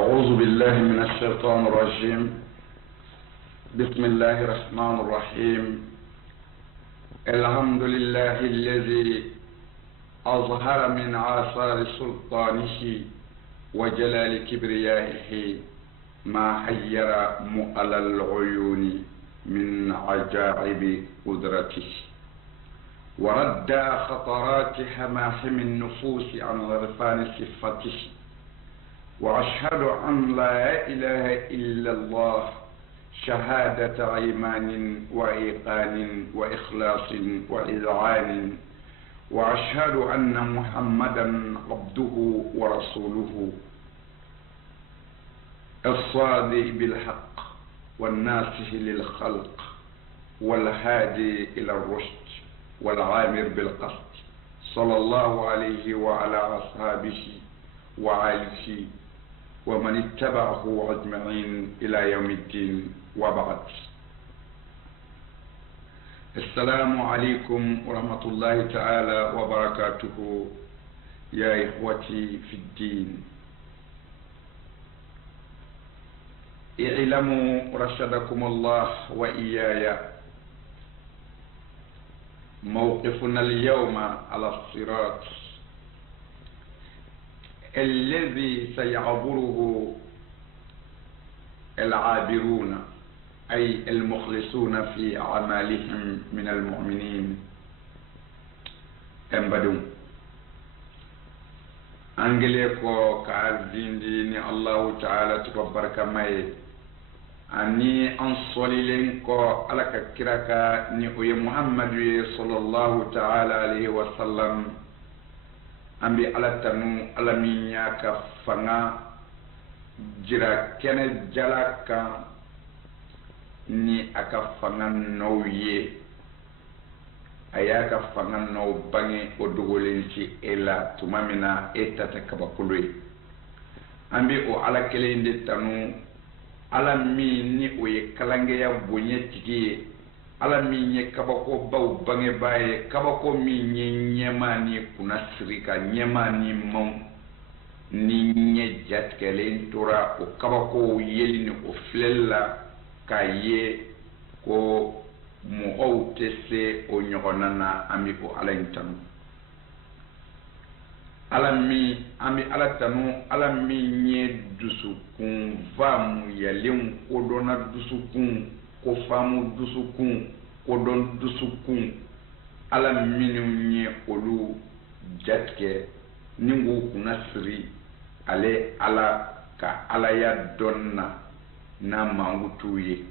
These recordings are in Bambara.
أعوذ بالله من الشيطان الرجيم. بسم الله الرحمن الرحيم. الحمد لله الذي أظهر من آثار سلطانه وجلال كبريائه ما حير مؤل العيون من عجائب قدرته، ورد خطرات حماحم النفوس عن غرفان صفته، وأشهد أن لا إله إلا الله شهادة إيمان وإيقان وإخلاص وإذعان، وأشهد أن محمدا عبده ورسوله الصادق بالحق والناصح للخلق والهادي إلى الرشد والعامر بالقسط، صلى الله عليه وعلى أصحابه وآله ومن اتبعه أجمعين إلى يوم الدين، وبعد. السلام عليكم ورحمة الله تعالى وبركاته يا إخوتي في الدين. اعلموا رشدكم الله وإياي، موقفنا اليوم على الصراط الذي سيعبره العابرون، أي المخلصون في أعمالهم من المؤمنين. أمبدون أنجليكو كالزيندي الله تعالى تكبرك ماي أني أنصليلينكو على كراكا نيكوي محمد صلى الله تعالى عليه وسلم ambi ala tanu ala minya ka fanga jira kene jalaka ni aka fanga nouye ayaka fanga no bangi odugolenci ela tumamina etata kabakulwe ambi o ala kelende tanu ala mi ni oye kalange ya bonye tigi ala minye kabako baw bange baye kabako minye nyemani kuna sirika nyemani mon ni nye jatkele tora o kabako yelini o flella kaye ko mu outese o nyogonana ami ko ala intanu ala mi ami ala tanu ala minye dusukun vamu yalem odona dusukun ko famu dusukun ko don dusukun ala minu nye olu jatke ningu kuna siri ale ala ka ala ya donna na mangutuye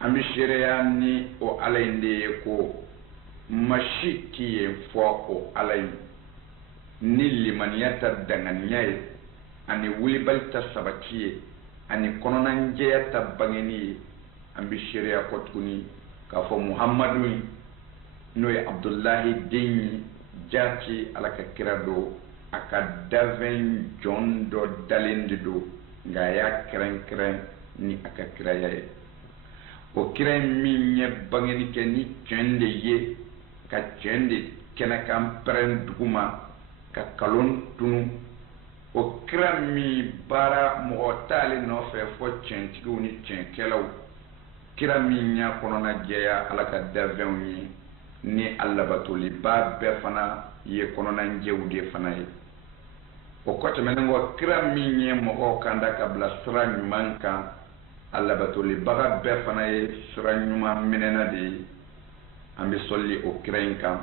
ami shereya ni o ala inde ko mashiki ye fo o ala ni limaniyata danganyaye ani wulibalta sabatiye ani kononanjeyata bangeni ambi sharia kotuni ka fo muhammadu noy abdullahi deni jati alaka kirado aka daven jondo dalende do ngaya kren ni aka kiraye o kren minye bangeni ke ni chende ye ka chende kena kam pren duguma ka kalon tunu o kren mi bara mo tali no fe fo chentigu ni chenkelaw kira minya konona jeya alaka davenwi ni allabatuli ba be fana ye konona njewde fana ye o kote menengo kira minye mo kanda kabla sura nyumanka allabatuli baga be fana ye sura nyuma menena de ambi solli o kirenka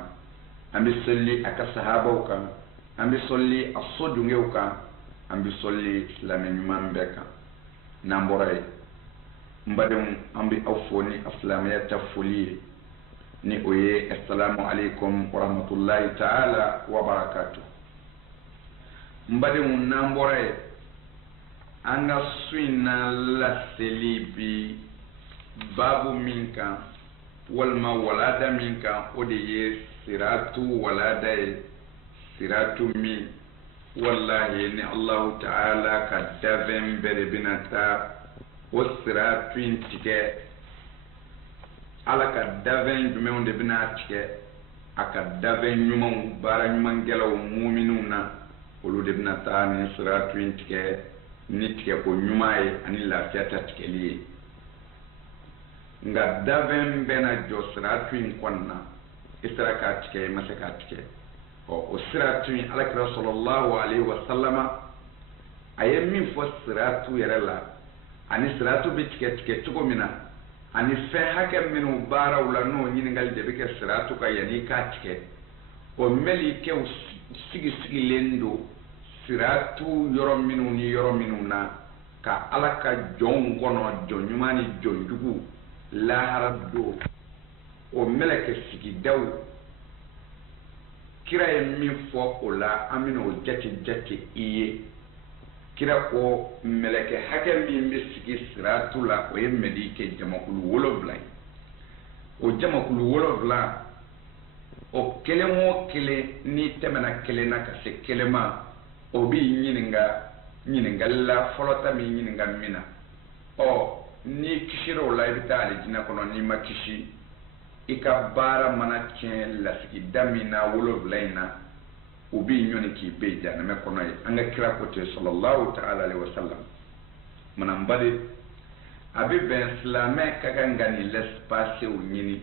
ambi solli aka sahaba ka ambi solli asodunge ka ambi solli islamin nyuma mbeka namboray mbadum ambi afoni aflamaya tafuli ni oye assalamu alaikum wa rahmatullahi ta'ala wa barakatuh. Mbadum nambore anga suina la selibi babu minka walma walada minka odeye siratu walada siratu mi wallahi ni Allah ta'ala ka davem bere binata wasira twin tike ala ka daven jumew de bina tike aka daven nyumon bara nyuman gelaw mu'minuna olu de bina ta ni sira twin tike ni tigɛ ko ɲuman ye ani lafiya ta tigɛli ye nka dafɛn bɛɛ na jɔ siratu in kɔnɔna i sera k'a tigɛ i ma se k'a tigɛ o siratu in alakira sallallahu alaihi wasallama a ye min fɔ siratu yɛrɛ la ani siratu bɛ tigɛ cogo min na ani fɛn hakɛ minnu baaraw la n'o ɲininkali de bɛ kɛ siratu kan yanni k'a tigɛ o mɛlikɛw sigisigilen don siratu yɔrɔ minnu ni yɔrɔ minnu na ka ala ka jɔnw kɔnɔ jɔn ɲuman ni jɔn jugu lahara don o mɛlɛkɛ sigidaw kira ye min fɔ o la an bɛna o jate i ye kira ko mɛlɛkɛ hakɛ min bɛ sigi siratu la o ye mɛlikɛ jamakulu 7 ye o jamakulu 7 o kelen o kelen ni tɛmɛna kelen na ka se kelen ma o b'i ɲiningali la fɔlɔ ta min ɲininka min na ni kisira o la i bɛ taa alijinɛ kɔnɔ n'i ma kisi i ka baara mana tiɲɛ lasigida min na 7 in na o b'i ɲɔni k'i bɛ jahanɛmɛ kɔnɔ ye an ka kira ko ten sallallahu ta'ala alaihi wasallam mana n bade a bɛ bɛn silamɛ ka kan ka nin laissez-passer ɲini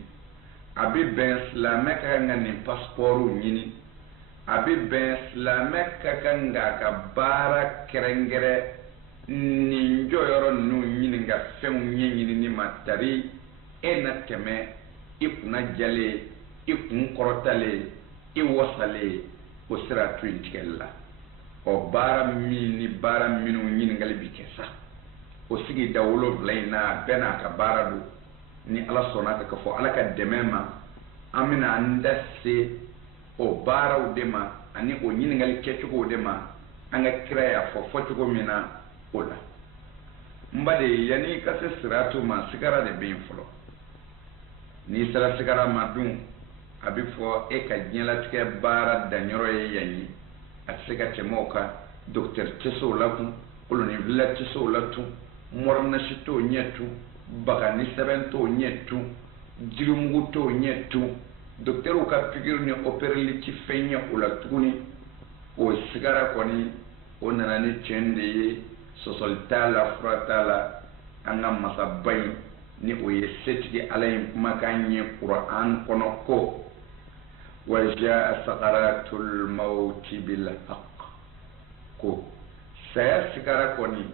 a bɛ bɛn silamɛ ka kan ka nin passeport ɲini a bɛ bɛn silamɛ ka kan ka ka baara kɛrɛnkɛrɛn nin jɔyɔrɔ ninnu ɲini ka fɛnw ɲɛɲini ma tari e na tɛmɛ i kunna jalen i kun kɔrɔtalen i wasalen o siratu in tigɛli la baara min ni baara minnu ɲininkali bi kɛ sa o sigida 7 in na bɛɛ n'a ka baara don ni ala sɔnna ka fɔ ala ka dɛmɛ ma an bɛna an da se o baaraw de ma ani o ɲininkali kɛcogow de ma an ka kira y'a fɔ cogo min na o la n ba de yanni ka se siratu ma sigara de bɛ yen fɔlɔ n'i sera sigara ma dun a bɛ fɔ e ka diɲɛlatigɛ baara danyɔrɔ ye yan ye a tɛ se ka tɛmɛ o kan docteur tɛ se o la kun kolonifila tɛ se o la tun mɔrinasi t'o ɲɛ tun bagani sɛbɛn t'o ɲɛ tun jirimugu t'o ɲɛ tun docteurw ka pikiri ni opéreli ti fɛn ɲɛ o la tuguni o sigara kɔni o nana ni tiɲɛ de ye sɔsɔli t'a la fura t'a la an ka masaba in ni o ye setigi ala in kumakan ɲɛ Qur'an kɔnɔ ko وجاء سكرات الموت بالحق ko saya sigara kɔni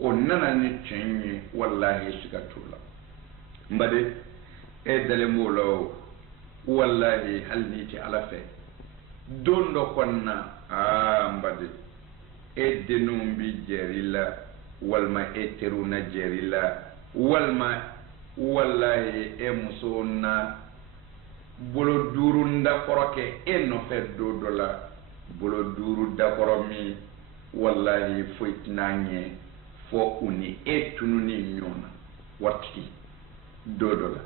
o nana ni tiɲɛ ye wallahi siga t'o la n bade e dalen b'o la o wallahi hali n'i tɛ ala fɛ don dɔ kɔni na n bade e denninw bi jɛri la walima e teriw na jɛri la walima wallahi e musow na bolo 5 dakɔrɔ kɛ e nɔfɛ don dɔ la bolo 5 dakɔrɔ min wallahi foyi tɛna ɲɛ fɔ u ni e tununi ɲɔgɔn na waritigi don dɔ la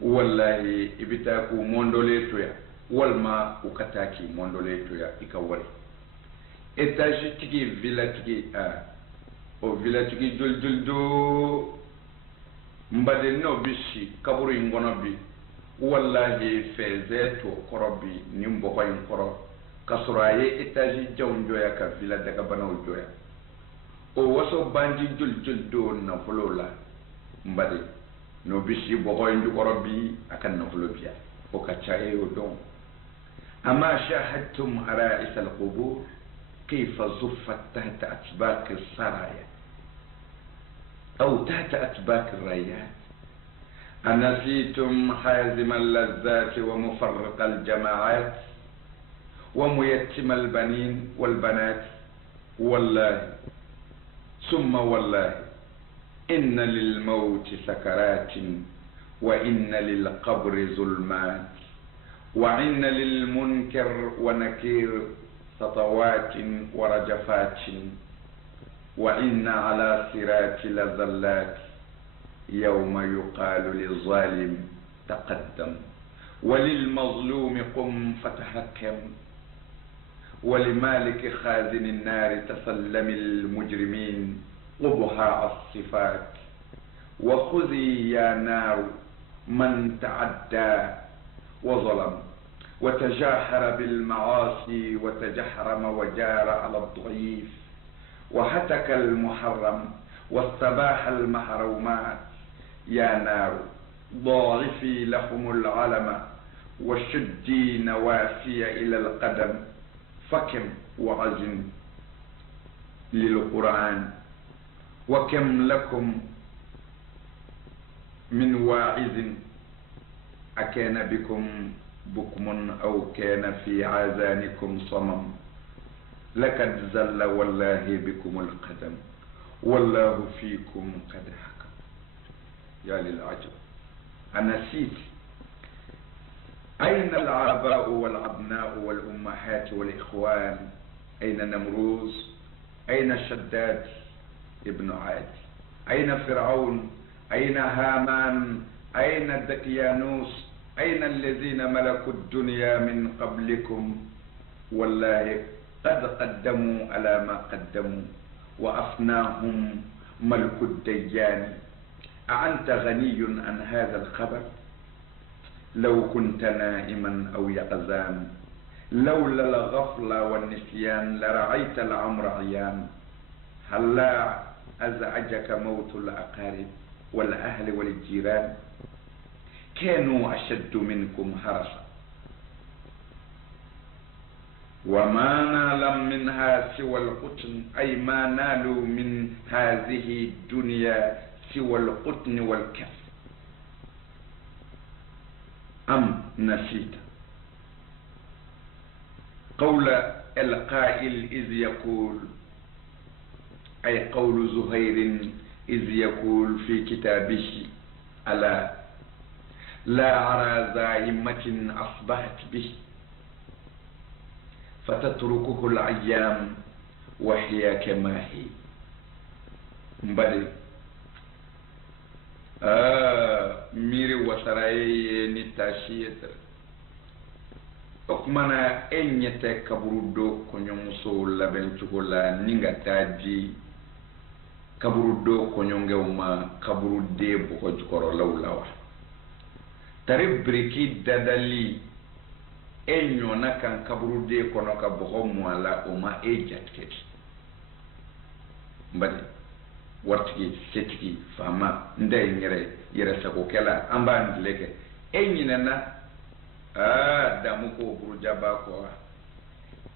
wallahi i bɛ taa k'u mɔndɔlen to yan walima u ka taa k'i mɔndɔlen to yan i ka wari étage tigi villa tigi o villa tigi joli do n baden n'o bɛ si kaburu in kɔnɔ bi wallahi fɛzɛ to kɔrɔ bi nin bɔgɔ in kɔrɔ ka sɔrɔ a ye étage janw jɔya ka villa dagabanaw jɔya o waso banji joli do nafolo la n baden n'o bɛ si bɔgɔ in jukɔrɔ bi a ka nafolo biya o ka ca ye o dɔn ama shahadtum ara'is al-qubur kayfa zuffat tahta atbaq as-saraya aw tahta atbaq ar-rayat أنسيتم حازم اللذات ومفرق الجماعات وميتم البنين والبنات والله ثم والله إن للموت سكرات وإن للقبر ظلمات وإن للمنكر ونكير سطوات ورجفات وإن على صراط لزلات يوم يقال للظالم تقدم وللمظلوم قم فتحكم ولمالك خازن النار تسلم المجرمين قبحاء الصفات وخذي يا نار من تعدى وظلم وتجاهر بالمعاصي وتجحرم وجار على الضعيف وهتك المحرم واستباح المحرومات يا نار ضاعفي لهم العلم وشدي نواسي إلى القدم فكم وعز للقرآن وكم لكم من واعظ أكان بكم بكم أو كان في آذانكم صمم لقد زل والله بكم القدم والله فيكم قد حكم. يا للعجب أنسيت أين الآباء والأبناء والأمهات والإخوان؟ أين نمروز؟ أين شداد ابن عاد؟ أين فرعون؟ أين هامان؟ أين دقيانوس؟ أين الذين ملكوا الدنيا من قبلكم؟ والله قد قدموا على ما قدموا وأفناهم ملك الديان. أأنت غني عن هذا الخبر؟ لو كنت نائما أو يقظان لولا الغفلة والنسيان لرأيت الأمر عيان. هلا أزعجك موت الأقارب والأهل والجيران؟ كانوا أشد منكم حرصا وما نال منها سوى القطن، أي ما نالوا من هذه الدنيا سوى القطن والكف. أم نسيت قول القائل إذ يقول، أي قول زهير إذ يقول في كتابه ألا لا أرى زائمة أصبحت به فتتركه الأيام وهي كما هي. مبالي ميري وسراي نتاشيت okmana enyete kaburudo konyomuso labenchugola ninga taji kaburudo konyongeuma kaburude boko jukoro lawlawa taribriki dadali enyo nakan kaburude kono ka boko mwala uma ejatket mbadi wartiki setiki fama ndey ngere yere sako kela amba ndleke enyina na damu ko buruja ba ko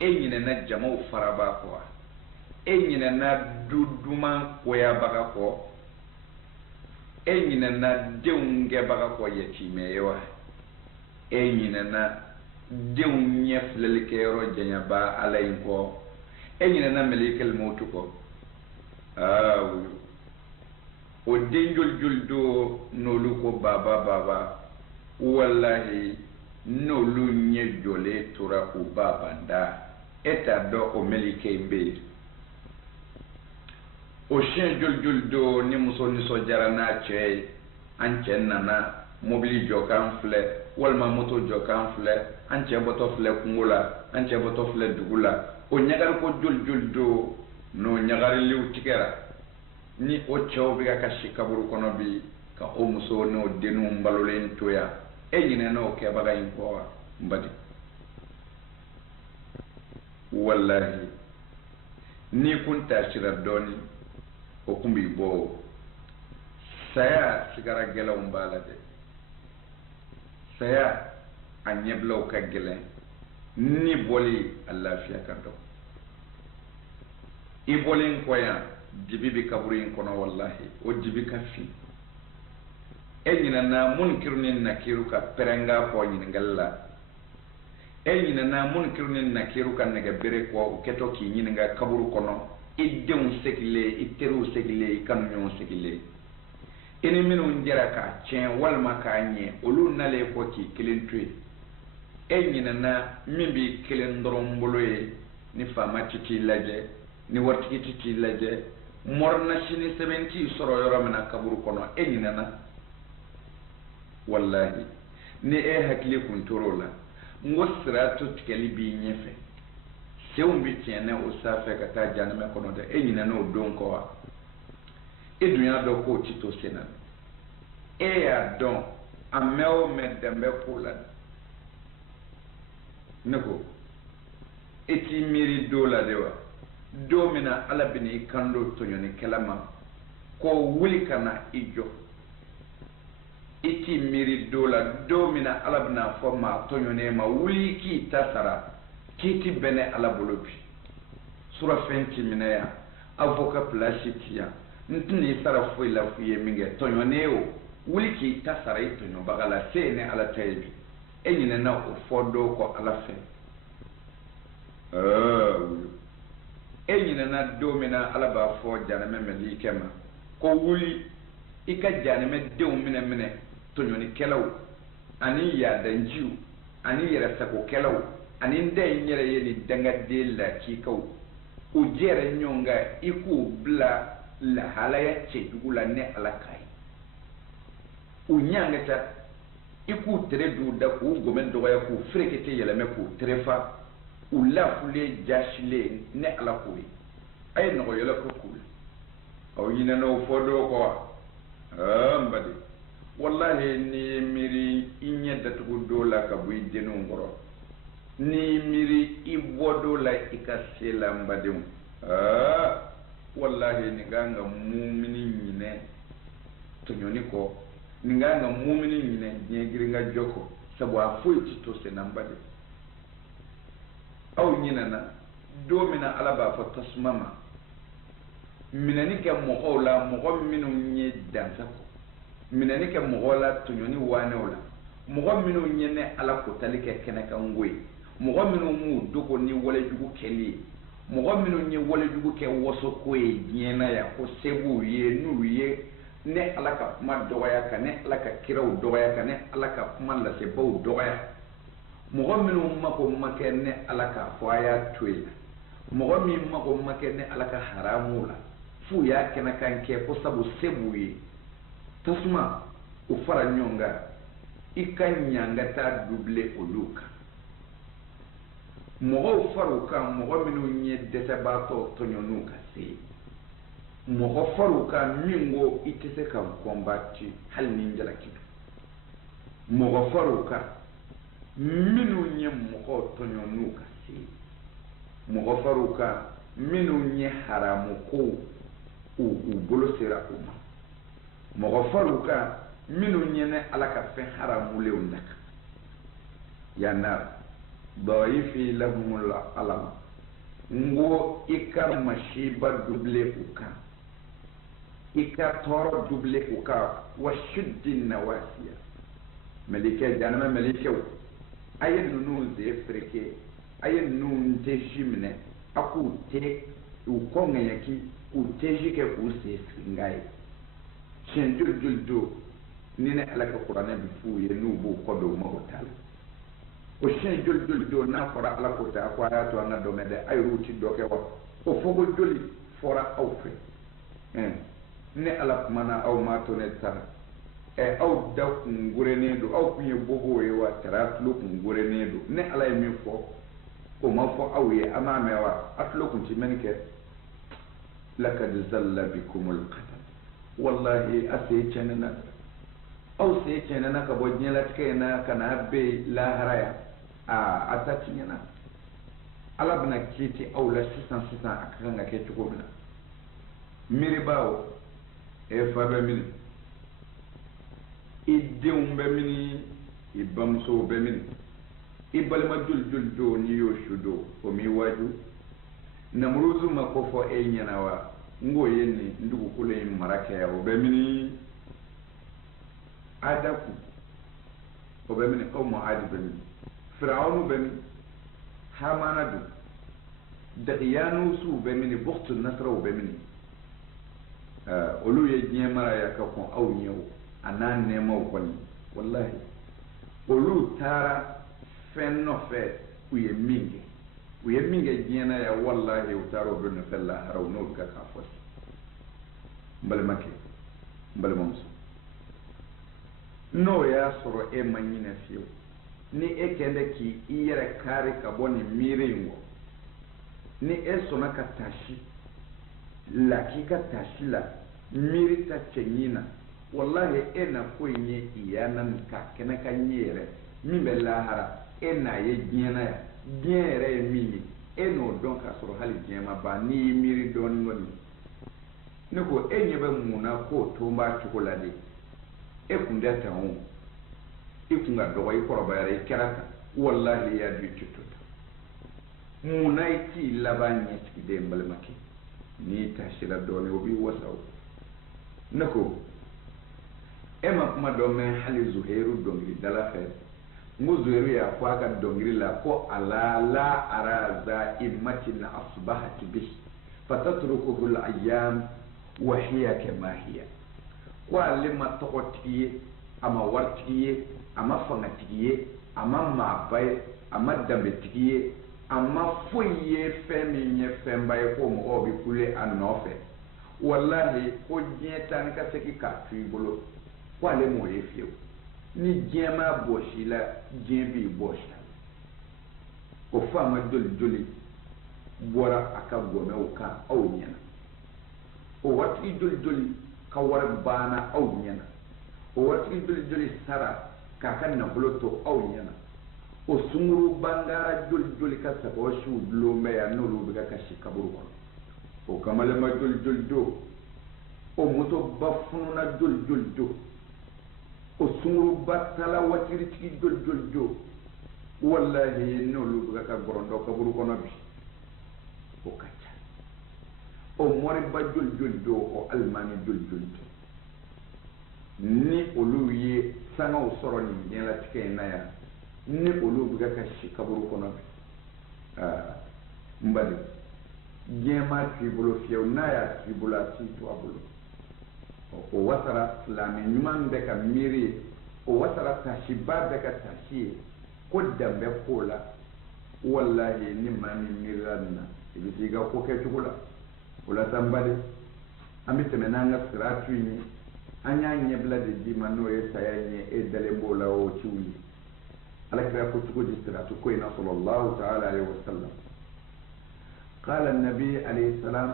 enyina na jama'u faraba ko enyina na duduma ko ya baga ko enyina na deunge baga ko yetime yo enyina na deunye flelike ro jenya ba alay ko enyina na melikel motu ko o denjol juldo nolu ko baba wallahi nolu nye jole tura ko baba nda eta do o melike mbe o shen juldo ni muso ni so jarana che anche nana mobili jokan fle walma moto jokan fle anche boto fle kungula anche boto fle dugula o nyagar ko juldo no nyagari liw tikera ni o chew bi ka shikaburu kono bi ka o muso no denu mbalolen toya e nyine no ke baga yin ko mbadi wallahi ni kunta shira doni o kumbi bo saya sigara gelaw mbala de saya anyeblaw ka gelen ni boli allah fiya ka do ibolin koya dibi bi kaburin kono wallahi o dibi ka fi enyina na munkirun nakiru ka perenga ko nyin ngalla enyina na munkirun nakiru ka naga bere ko keto ki nyin nga kaburu kono iddeun sekile iteru sekile kanyo sekile ene minu njera ka chen walma ka nye olu nale ko ki kilintwe enyina na mimbi kilindromboloye ni fama titi laje ni wartiki titi laje morna shini 70 soro yoro mena kaburu kono enyina na wallahi ni hakli kuntorola ngosratu tikali bi nyefe sewumbi tiene o safe kata janame kono de enyina no don ko wa edunya do ko tito senan ya don ameo medembe kula neko eti miri dola dewa domina ala bini kando tonyoni kelama ko wuli kana ijo iti miri dola domina ala bina fo ma tonyone ma wuli ki tasara kiti bene ala bolobi sura fenti minaya avoka plasitiya ntini sara foi la fuye minge tonyone o wuli ki tasara itonyo bagala sene ala taybi enyine na o fodo ko ala fe enyina na domina ala ba fo janame melike ma ko wuli ika janame de mine tonyoni kelaw ani ya danjiu ani yera sako kelaw ani ndey nyere yeli danga de la kikaw o jere nyonga iku bla la halaya che dugula ne ala kai o nyanga ta iku tere du da ko gomen do ya ko frekete yele me ko trefa ula fule jashile ne ala koyi ay no yela ko kul aw yina no fodo ko mbadi wallahi ni miri inyeda to dola ka buy denu ngoro ni miri ibodo la ikasela mbadi wallahi ni ganga mu'mini nyine to nyoni ko ni ganga mu'mini nyine nyegiri nga joko sabu afu ci to se nambadi aw nyinana domina alaba fa tasmama minani ke mogola mogo minu nye dansa ko minani ke mogola tunyoni wane ola mogo minu nye ne ala ko talike kene kan ngoy mogo minu mu doko ni wala jugu keli mogo minu nye wala jugu ke woso ko e nyena ya ko sebu ye nuru ye ne ala ka kuma doya ka ne ala ka kiraw doya ka ne ala ka kuma la sebu doya mogo minu mako make ne ala ka fo aya tuela mogo min mako make ne ala ka haramu la fu ya kena kan ke ko sabu sebu ye tasma o fara nyonga ikanyanga ta double oluka mogo faru kan mogo minu nye dese bato tonyonu ka se mogo faru kan mingo itese kan kombati hal ninjala kitu mogo faru kan minu nye mogo tonyonu ka se mogo faru kan minu nye haramu ko u bolo sera uma mogo faruka minu nyene ala ka fen haramu le undaka ya nar daifi lahumul alama ngo ikar mashiba double uka ikar toro double uka wa shuddin nawasiya melike janama melike ayen nunu ze freke ayen nun te jimne aku te u konga yaki u teji ke u se ngai chen jul ni ne ala ka qur'ana bi fu ye nu bu ko do ma hotal o chen jul do na fora ala ko ta ko ya to na do me de ay ruti do ke wa o fogo joli fora aw fe ne ala mana aw ma to ne ta e aw da ngure ne do aw kunye bobo ye wa tara lo ngure ne do ne ala mi fo o ma fo aw ye ama me wa atlo kun ti men ke لقد زل بكم القدم والله أسيتنا أو سيتنا كبوجنا لتكينا كنابي لا هرايا أتاتينا على بنا كيتي أو لا سيسان أكرنا كيتي قبنا ميرباو إفا بمين إديهم بمين إبامسو بمين إبالما جل دو نيو شدو ومي واجو namuruzu makofo enyana wa ngo yenni ndugu kule marake ya obemini adaku obemini qawmu adi bemini fir'aunu bemini hamana du daqiyanu su bemini buqtu nasra bemini olu ye nyemara ya ka ko aw nyew anan ne maw ko ni wallahi olu tara fenno fe uye mingi uye minge jena ya wallahi utaro bin fella haraw no ka kafos mbal make mbal momso no ya soro e manyina fiyo ni e kende ki iyere kare ka boni miringo ni e sona ka tashi la ki ka tashi la miri ta chenyina wallahi e na koynye iyana ka kenaka nyere mimbe lahara e na ye jena ya bien re mimi e n'o dɔn k'a sɔrɔ hali diɲɛ ma ban n'i y'i miiri dɔɔni dɔɔni ne ko e ɲɛ bɛ mun na k'o to n b'a cogo la de e kun tɛ tan o i kun ka dɔgɔ i kɔrɔbayara i kɛra tan walahi i y'a dun i tɛ to tan mun na i t'i laban ɲɛsigi de n balimakɛ n'i tasira dɔɔni o b'i wasa o ne ko e ma kuma dɔ mɛn hali Zuhairu dɔnkilidala fɛ n ko Zuhairu y'a fɔ a ka dɔnkili la ko ala la ara zaimatin asbahat bihi fatatrukuhu al-ayyam wa hiya kama hiya ko ale ma tɔgɔtigi ye a ma waritigi ye a ma fangatigi ye a ma maaba ye a ma danbetigi ye a ma foyi ye fɛn min ye fɛnba ye ko mɔgɔw bɛ kule a nɔfɛ wallahi ko diɲɛ taa ni ka segin k'a to i bolo ko ale m'o ye fiyewu ni diɲɛ ma bɔsi la diɲɛ b'i bɔsi o faama joli joli bɔra a ka gɔmɛw kan aw ɲɛna o waritigi joli joli ka wari banna aw ɲɛna o waritigi joli joli sara k'a ka nafolo to aw ɲɛna o sunguru bangara joli joli ka sagaw siw dulon bɛ yan n'olu bɛ ka kasi kaburu kɔnɔ o kamalema joli joli do o moto ba fununa joli joli do o sunguru ba tala watiritigi joli joli do wallahi n'olu bɛ ka gɔrɔndɔ kaburu kɔnɔ bi o ka ca o mɔriba joli joli do o alimami joli joli do ni olu ye sangaw sɔrɔ nin diɲɛlatigɛ in na yan ni olu bɛ ka si kaburu kɔnɔ bi n bali diɲɛ ma to i bolo fiyewu n'a y'a to i bolo a t'i to a bolo o wasara silamɛ ɲuman bɛ ka miiri ye o wasara tasiba bɛ ka tasi ye ko danbɛ k'o la wallahi ni maa min miirila nin na i bɛ t'i ka ko kɛcogo la o la sa n bali an bɛ tɛmɛ n'an ka siratu ye an y'a ɲɛbila de d'i ma n'o ye saya ɲɛ e dalen b'o la o ciw ye alakira ko cogo di siratu ko in na sallallahu ta'ala alaihi wa sallam قال النبي عليه السلام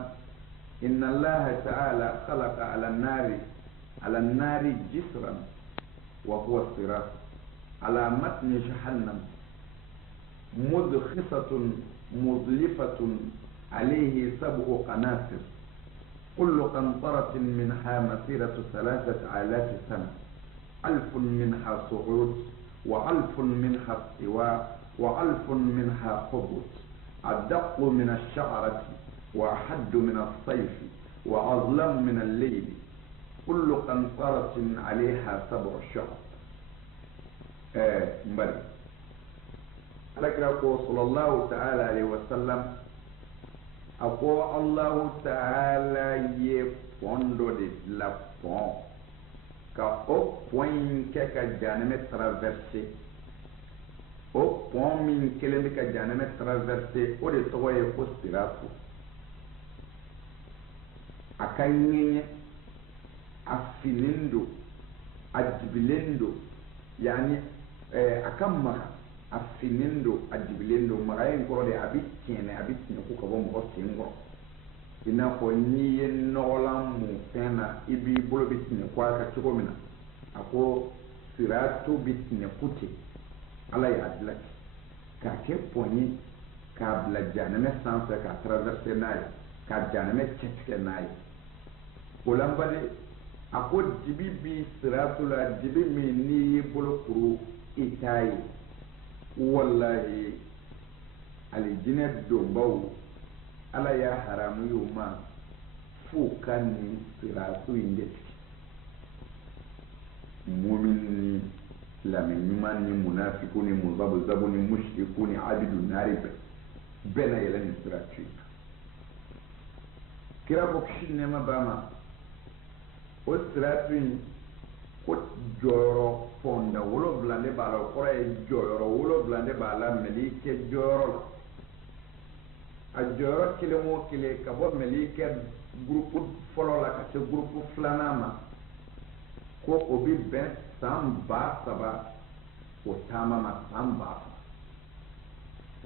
إن الله تعالى خلق على النار جسرا وهو الصراط على متن جهنم مدخصة مظلفة عليه 7 قناطر كل قنطرة منها مسيرة 3000 سنة 1000 منها صعود و1000 منها استواء و1000 منها هبوط أدق من الشعرة وأحد من الصيف وأظلم من الليل كل قنطرة عليها 7 شهر بل لكن صلى الله تعالى عليه وسلم أقول الله تعالى يفندو دي لفون كأوبوين كجانب ترافرسي o pont min kelen bɛ ka janɛmɛ traversé o de tɔgɔ ye ko siratu a ka ŋɛɲɛ a finnen do a dibilen do yani a ka maga a finnen do a dibilen do maga in kɔrɔ de a bɛ tiɲɛ a bɛ tiɲɛ ko ka bɔ mɔgɔ sen kɔrɔ i n'a fɔ n'i ye nɔgɔlan mun fɛn na i b'i bolo bɛ tiɲɛ ko a ka cogo min na a ko siratu bɛ tiɲɛ ko ten ala y'a dilan k'a kɛ pɔn ye k'a bila janɛmɛ sanfɛ k'a traversé n'a ye k'a janɛmɛ cɛtigɛ n'a ye o la n bali a ko dibi bi siratu la dibi min n'i y'i bolo kuru i t'a ye wallahi alijinɛ donbaw ala y'a haramu y'o ma f'u ka nin siratu in de tigɛ mumin ni lamɛ ɲuman ni munafiku ni muzabuzabu ni mushriku ni abidu naari bɛɛ na yɛlɛ nin siratu in kira ko kisi nɛɛma b'a ma o siratu in ko jɔyɔrɔ fɔnda 7 de b'a la o kɔrɔ ye jɔyɔrɔ 7 de b'a la mɛlikɛ jɔyɔrɔ la a jɔyɔrɔ kelen o kelen ka bɔ mɛlikɛ gurupu fɔlɔ la ka se gurupu filanan ma ko o bi bɛn san 3000 o taama ma san 1000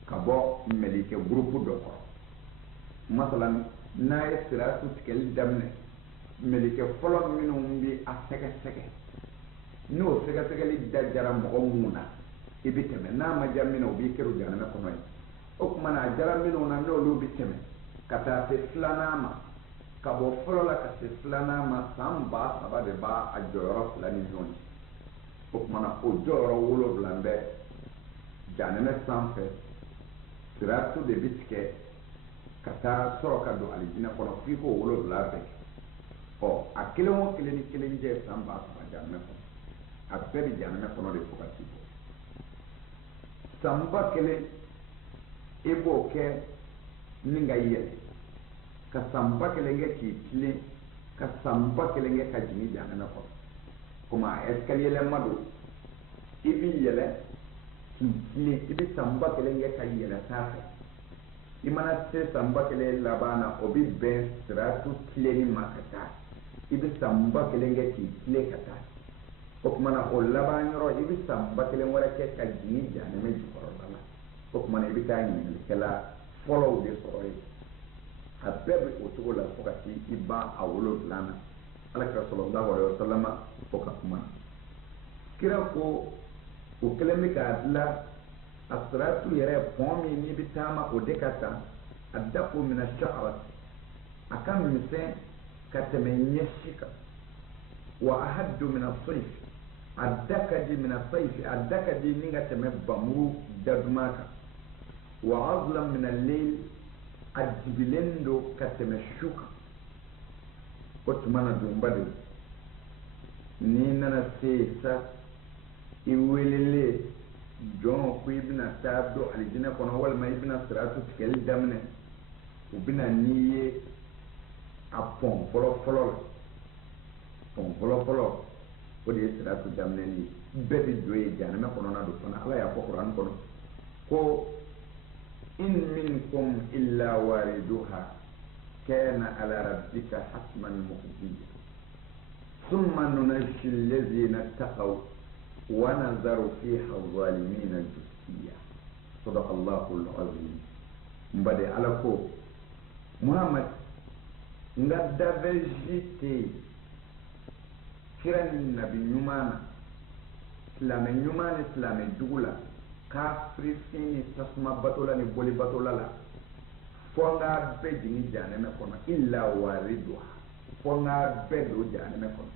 ka bɔ mɛlikɛ gurupu dɔ kɔrɔ masalan n'a ye siratu tigɛli daminɛ mɛlikɛ fɔlɔ minnu bi a sɛgɛsɛgɛ n'o sɛgɛsɛgɛli da jara mɔgɔ mun na i bi tɛmɛ n'a ma diya min na o b'i kɛra janɛmɛ kɔnɔ ye o kuma na jara minnu na n'olu bi tɛmɛ ka taa se filanan ma ka bɔ fɔlɔ la ka se filanan ma san 3000 de b'a a jɔyɔrɔ 2 ni ɲɔgɔn cɛ o kuma na o jɔyɔrɔ 7 bɛ jahanɛmɛ sanfɛ siratu de bi tigɛ ka taa sɔrɔ ka don alijinɛ kɔnɔ f'i k'o 7 bɛɛ kɛ a kelen o kelen ni kelen jɛ san 3000 jahanɛmɛ kɔnɔ a bɛɛ bi jahanɛmɛ kɔnɔ de fo ka t'i bɔ san 1000 i b'o kɛ ni ka yɛlɛ ka san 1000 kɛ k'i tilen ka san 1000 kɛ ka jigin jahanɛmɛ kɔnɔ comme a escalier lama don i bi yɛlɛ k'i tilen i bi san 1000 kɛ ka yɛlɛ sanfɛ i mana se san 1000 laban na o bi bɛn siratu tilenni ma ka taa i bi san 1000 kɛ k'i tilen ka taa o kuma na o laban yɔrɔ i bi san 1000 wɛrɛ kɛ ka jigin jahanɛmɛ jukɔrɔla la o kuma na i bi taa ɲininkɛla fɔlɔw de sɔrɔ yen a bɛɛ bi o cogo la fo ka t'i ban a 7 na alakira sallallahu alaihi wasallam fo ka kuma kira ko o kelen bɛ k'a dilan a siratu yɛrɛ pɔn min n'i bi taama o de ka taa a dafu mina sha'ara a ka misɛn ka tɛmɛ ɲɛsi kan wa ahaddu mina sayf a da ka di mina sayf a da ka di ni ka tɛmɛ bamuru daduma kan wa azlam mina layl a dibilen do ka tɛmɛ su kan o tuma na dunba de ni nana se sa i welele jɔn ko i bɛna taa don alijinɛ kɔnɔ walima i bɛna siratu tigɛli daminɛ u bɛna n'i ye a pɔn fɔlɔ-fɔlɔ la pɔn fɔlɔ-fɔlɔ o de ye siratu daminɛli bɛɛ bɛ don ye jahanɛmɛ kɔnɔna don fana ala y'a fɔ kuranɛ kɔnɔ ko in minkum illa wariduha kana ala rabbika hatman maqdiya thumma nunajji alladhina ittaqaw ونذر فيها الظالمين جثيا صدق الله العظيم mbade alako muhammad ngadda vejite kirani nabi nyumana islame nyumana islame dugula kafri fini tasma batola ni boli batola la fonga be jini janeme kono illa wariduha fonga be do janeme kono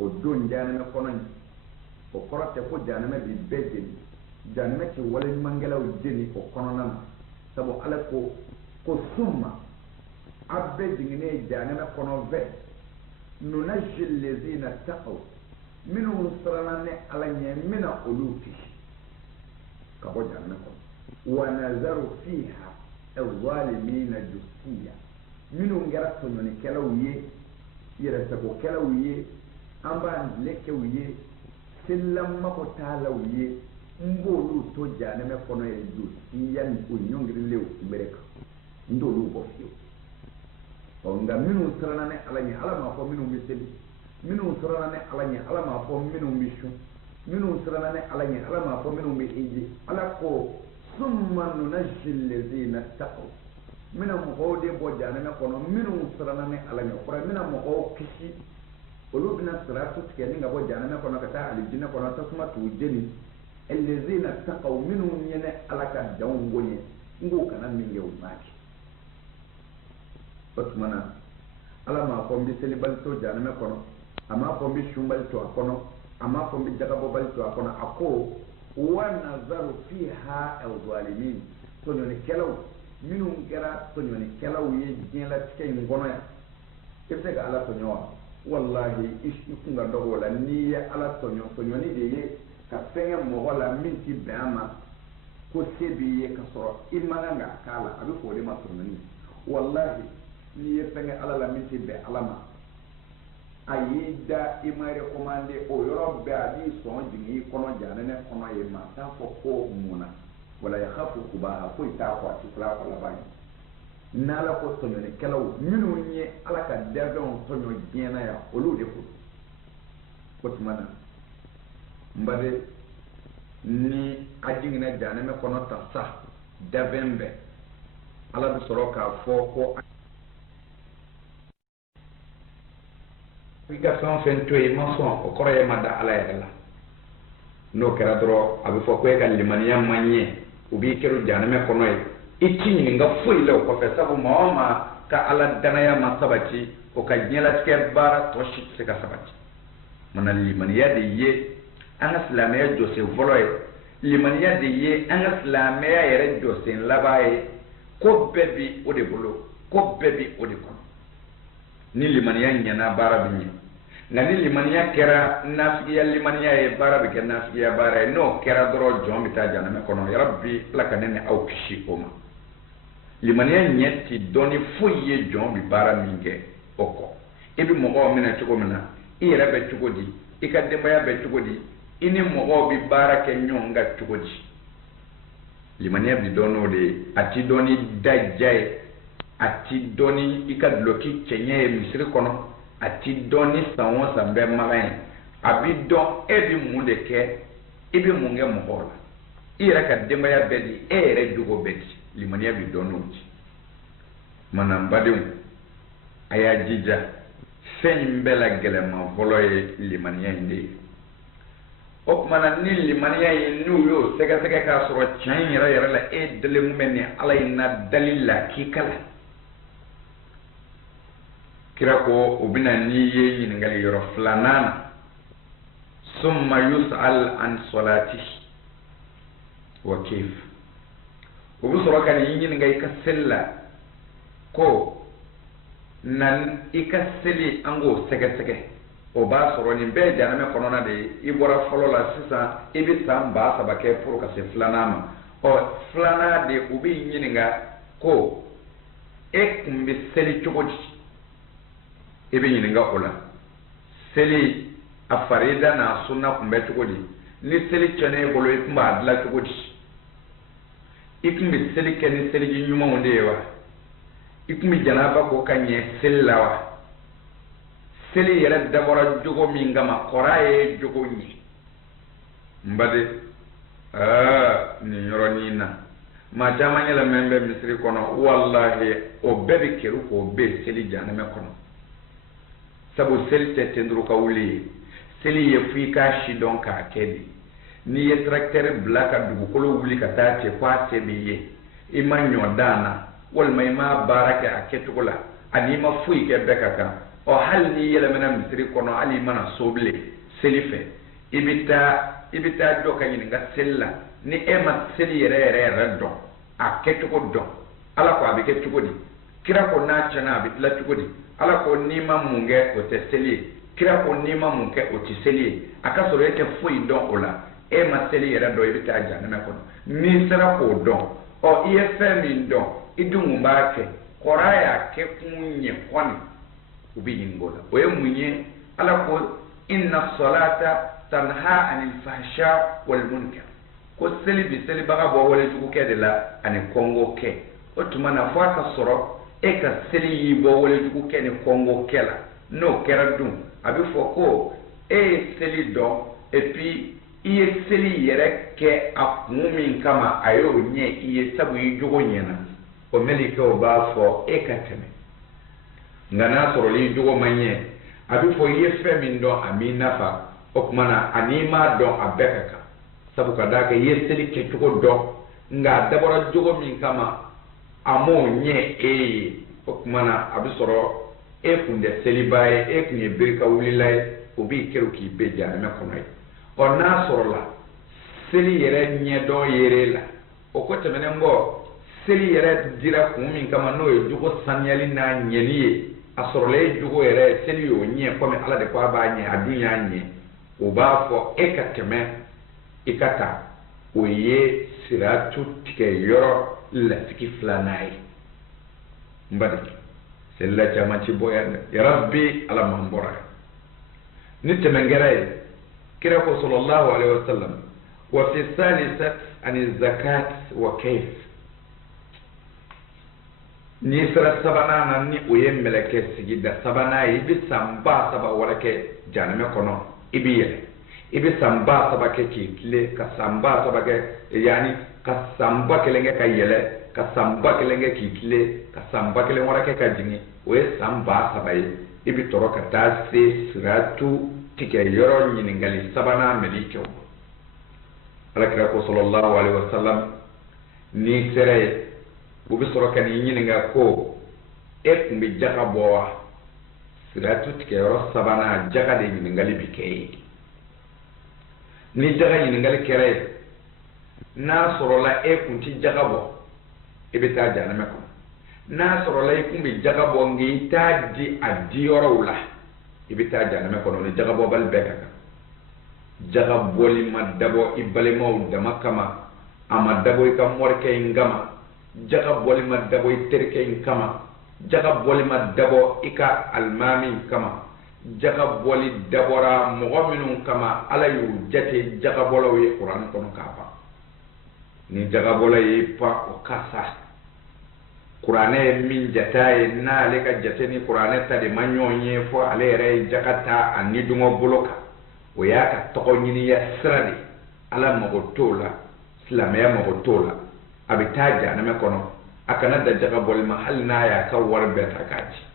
o don jahanɛmɛ kɔnɔ in o kɔrɔ tɛ ko jahanɛmɛ bi bɛɛ jeni jahanɛmɛ ti wale ɲumangɛlaw jeni o kɔnɔna na sabu ala ko summa a bɛɛ jiginnen jahanɛmɛ kɔnɔ fɛ nunajji allazina taqaw minnu siranna ni ala ɲɛ n bɛna olu kisi ka bɔ jahanɛmɛ kɔnɔ wa nazaru fiha az-zalimina jusiya minnu kɛra tɔɲɔnikɛlaw ye yɛrɛsagokɛlaw ye an b'a lekɛw ye selamako taalaw ye n b'olu to jahanɛmɛ kɔnɔ ye josiya ni o ɲɔngirilenw kunbɛrɛ kan n t'olu bɔ fiyewu nka minnu siranna ni ala ɲɛ ala m'a fɔ minnu bɛ seli minnu siranna ni ala ɲɛ ala m'a fɔ minnu bɛ sun minnu siranna ni ala ɲɛ ala m'a fɔ minnu bɛ eji ala ko summa nunajji allazina taqaw n bɛna mɔgɔw de bɔ jahanɛmɛ kɔnɔ minnu siranna ni ala ɲɛ o kɔrɔ n bɛna mɔgɔw kisi olu bɛna siratu tigɛ ni ka bɔ jahanɛmɛ kɔnɔ ka taa alijinɛ kɔnɔ tasuma t'u jeni allazina taqaw minnu ɲɛnɛ ala ka danw bonya n k'o kana min kɛ o m'a kɛ o tuma na ala m'a fɔ n bɛ selibali to jahanɛmɛ kɔnɔ a m'a fɔ n bɛ sunbali to a kɔnɔ a m'a fɔ n bɛ jagabɔbali to a kɔnɔ a ko wa nazaru fiha az-zalimin tɔɲɔnikɛlaw minnu kɛra tɔɲɔnikɛlaw ye diɲɛlatigɛ in kɔnɔ yan i bɛ se ka ala tɔɲɔ wa wallahi i kun ka dɔgɔ la n'i ye ala tɔɲɔ tɔɲɔni de ye ka fɛnkɛ mɔgɔ la min ti bɛn a ma ko se b'i ye ka sɔrɔ i man kan k'a k'a la a bɛ fɔ o de ma tɔɲɔni wallahi n'i ye fɛnkɛ ala la min ti bɛn ala ma a y'i da i ma recommandé o yɔrɔ bɛɛ a b'i sɔn jigin i kɔnɔ jahanɛmɛ kɔnɔ ye ma t'a fɔ ko mun na wala yakhafu kubaha foyi t'a fɔ a ti tila a fɔ laban ye n'ala ko tɔɲɔnikɛlaw minnu ye ala ka danfɛnw tɔɲɔ diɲɛ na yan olu de ko o tuma na n bade ni a jiginna jahanɛmɛ kɔnɔ ta sa danfɛn bɛɛ ala bɛ sɔrɔ k'a fɔ ko i ka fɛn o fɛn to yen i ma sɔn o kɔrɔ ye ma da ala yɛrɛ la n'o kɛra dɔrɔn a bɛ fɔ ko e ka limaniya man ɲɛ ubi kero janame kono itini nga foile ko fe sabu mama ka ala danaya masabati o ka nyela ke bara to shi se ka sabati manal limaniya de ye an islamiyya jose voloye limaniya de ye an islamiyya yere jose labaye ko bebi o de bolo ko bebi o de kono ni limaniya nyana bara binye ngani limaniya kera nafiya limaniya e bara be ke nafiya bara no kera doro jombi ta janame kono ya rabbi lakanene au kishi oma limaniya nyeti doni fuye jombi bara minge oko ebi mo mina chuko mina ira be chuko di ikademba ya be chuko di ini mo bi bara ke nyonga chuko di limaniya bi dono de ati doni dajjay ati doni ikadloki chenye misri kono ati doni sanwo sambe magain abi don ebi munde ke ebi munge mohola ira ka demba ya bedi ere dugo bedi limaniya bi dono ji manambadum aya jija fen bela gelema voloye limaniya inde ok mana ni limaniya inu yo sega sega ka soro chan yara la e dele mumeni ala ina dalila kikala kira ko ubina ni ye ngali yoro flanana summa yus'al an salati wa kayf ubu soro kan yi ngai ka sella ko nan ikaseli ango sege sege o ba soro ni be janame kono na de ibora folo la sisa ibi samba sabake pour ka se flanama o flana de ubi nyininga ko e kumbi seli chogodi ibi nyininga ola seli afarida na sunna kumbe chogodi ni seli chane bolo ikumba adla chogodi ikumbi seli keni seli nyuma ondewa ikumi janaba ko kanye sellawa seli yere dabora jogo mingama koraye jogo ni mbade ni yoronina ma jamanya la membe misri kono wallahi o bebe keru ko be seli janame kono sabu seli tetendru ka wuli seli ye fika shi don ka kedi ni ye tracteur blaka dugu kolo wuli ka tace kwa sebiye imanyo dana wal may ma baraka aketugula ani ma fuyi ke bekaka o hal ni yele mena misri kono ali mana soble selife ibita do kanyini nga sella ni ema seli yere reddo aketugo do ala ko abi ketugo di kira ko na chana abi la tugo di ala ko ni ma munge o te seli kira ko ni ma munge o ti seli aka so rete fuyi don ola ema seli yere do ibita jana na kono ni sera ko don o ife min don idungu mbake koraya ke kunye kwani ubi ingola oye munye ala ko inna salata tanha anil fahsha wal munkar ko seli bi seli baga bo wala tuku ke de la ani kongo ke otumana fa ka soro e ka seli yi bo wala tuku ke ni kongo kela no kera dum abi foko e seli do e puis iye seli yere ke akumi kama ayo nye iye sabu yi jogo nyena o melike o ba fo e kateme ngana soro li jogo manye abi fo ye femin do amina fa o kumana anima do abekaka sabu kadaka ye seli ke jogo do nga dabora jogo min kama amo nye o kumana abi soro e kunde seli baye e kunye birka wulilay o bi keru ki be jana me konoy o na soro la seli yere nye do yere la o ko temene ngo seli yere dira kun kama no e jugo sanyali na nyeliye asorole jugo yere seli yo nye ko me ala de kwa ba nye adunya nye o ba fo ekateme ikata o ye siratu tike yoro la tiki flanai mbadi sella chama ci boyande ya rabbi ala mambora nit mengere kira ko sallallahu alaihi wasallam wa fi salisat an zakat wa kayf ni sara sabana na ni oye meleke sigida sabana ibi samba saba wala ke janame kono ibi yele ibi samba saba ke kitle ka samba saba ke yani ka samba kelenge ka yele ka samba kelenge kitle ka samba kelenge wala ke ka jingi oye samba saba ibi toroka ta se siratu tike yoro nyini ngali sabana melike ala kira ko sallallahu alaihi wasallam ni sere bu bi soro kan yi nga ko e kun bi jaga bo siratu tike ro sabana jaga de ni ngali bi kay ni jaga ni ngali kere na soro la e kun ti jaga bo e be ta jana me ko na soro la e kun bi jaga bo ngi ta di adioro la e be ta jana me ko no jaga bo bal be ka jaga boli ma dabo ibale maw dama kama ama dabo ka morke ngama jaga boli ma dabo terke kama jaga boli ma dabo ika almami kama jaga boli dabora mu'minun kama ala yu jate jaga bolo wi qur'an kono kapa ni jaga bolo yi pa o kasa qur'ane min jataye na le ka jate ni qur'ane ta de manyonye fo ale re jakata ani dungo boloka o ya ka to nyini ya srade ala magotola islamaya magotola abitaja na me kono akana da jaga bol mahal na ya ka warbe takaji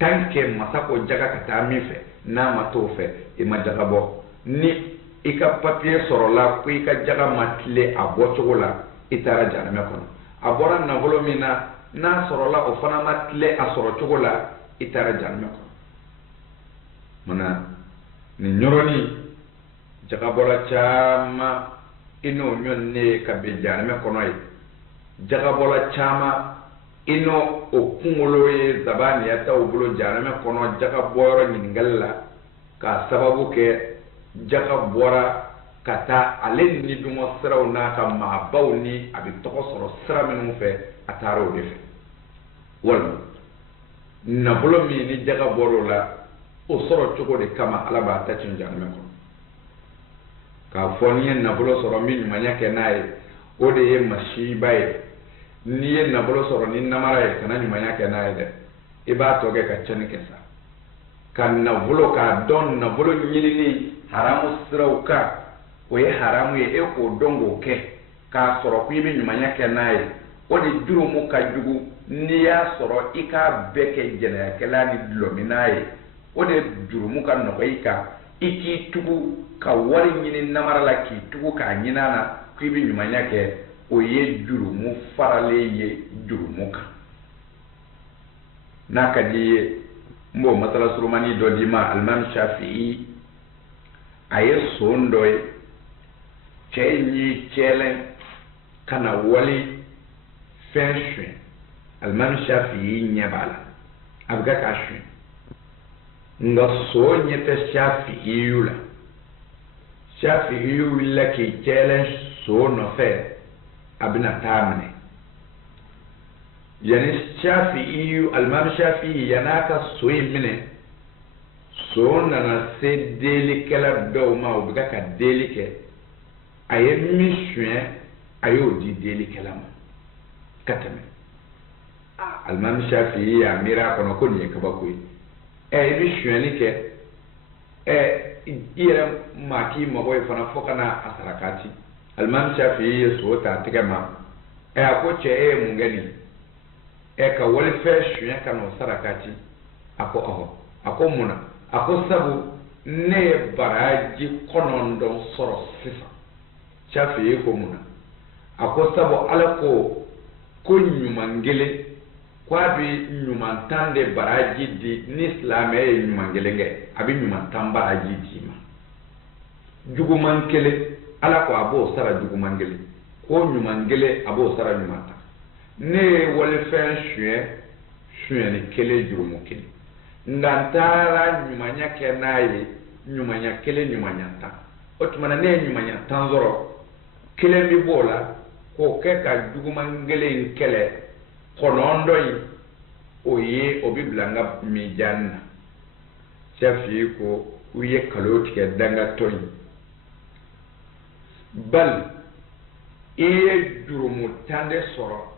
tanke masako jaga kata mife na matofe e majaga bo ni ika papier sorola ku ika jaga matle abochola itara jana me kono abora na volumina na sorola o fana matle asoro chogola itara jana me kono mana ni nyoroni jaga bola chama ino nyonne kabe jana me kono yi jaga bola chama ino okungolo ye zabani ya ta ubulo jarame kono jaga boro nyingalla ka sababu ke jaga bora kata alen ni dumo siraw na ka ma bawni abi toko soro sira minu fe ataro de fe wal na bolo mi ni jaga boro la o soro choko de kama alaba ta cin jarame kono ka foni na bolo soro mi manya ke nai o de ye mashi baye ni ye nabolo soro ni namara ye kana nyumanya ke na ye de iba toge ka chani kesa kan nabolo ka don nabolo nyini ni haramu sirauka o ye haramu ye e ko dongo ke ka soro ku ibe nyumanya ke na ye o de duru mu ka jugu ni ya soro ika beke jena ke la ni lomina ye o de duru mu ka no ika iki tugu ka wari nyini namara la ki tugu ka nyina na ku ibe nyumanya ke o ye jurumu farale ye jurumu kan n'a ka di ye n b'o masala surumani dɔ di ma alimami shafi'i a ye son dɔ ye cɛ ni cɛlɛn ka na wali fɛn suɲɛ alimami shafi'i ɲɛ b'a la a bɛ kɛ k'a suɲɛ nka so ɲɛ tɛ shafi'i la shafi'i wulila k'i cɛlɛn so nɔfɛ abina tamne yani shafi'i al-imam shafi'i yanaka soyi mine so nana se deli kala do ma o biga ka deli ke aye mission ayo di deli kala ma katame al-imam shafi'i ya mira kono ko ni ka ba ko mission ni ke ira maki mo boy fana fokana asarakati alman shafi'i so ta tigama ko che mungani ka wali fe shuya kanu sarakati ako muna ako sabu ne baraji konondo soro sisa shafi'i ko muna ako sabu alako ko nyumangele kwabi nyumantande baraji di ni islame nyumangele nge abi nyumantamba aji di ma jugumankele ala ko abo sara jugumangele ko nyumangele abo sara nyumata ne wale fen shuye ni kele jurumu kele ngantara nyumanya kenaye nyumanya kele nyumanya ta otumana ne nyumanya tanzoro kele mi bola ko keka jugumangele kele konondo yi oye obiblanga mi janna shafi ko uye kaloti ke danga toyi bal iye jurumu tande soro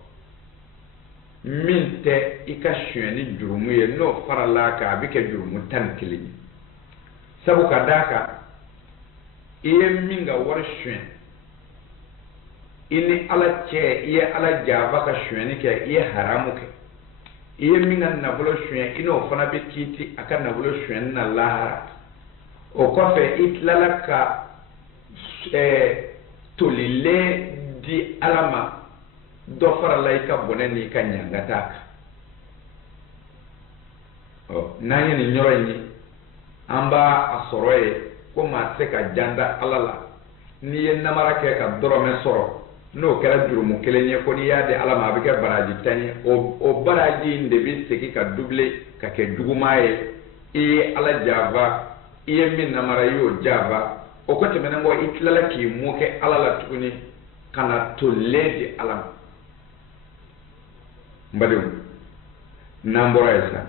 min te ika shweni jurumu ye no farala ka abike jurumu tan kilini sabu ka daka iye minga war shwen ini ala che iye ala jaba ka shweni ke iye haramu ke iye minga nabulo shwen ino fana be kiti aka nabulo shwen na lahara o kofe itlalaka tolile di alama dɔ fara la i ka bɔnɛ n'i ka ɲangata kan n'an ye nin yɔrɔ in ye an b'a a sɔrɔ ye ko maa tɛ se ka janda ala la n'i ye namara kɛ ka dɔrɔmɛ sɔrɔ n'o kɛra jurumu kelen ye ko n'i y'a di ala ma a bɛ kɛ baraji 10 ye o baraji in de bɛ segin ka double ka kɛ jugumaa ye i ye ala jaafa i ye min namara i y'o jaafa o ko tɛmɛnen kɔ i tilala k'i mun kɛ ala la tuguni ka na tollen di ala ma n badenw n'an bɔra yen sisan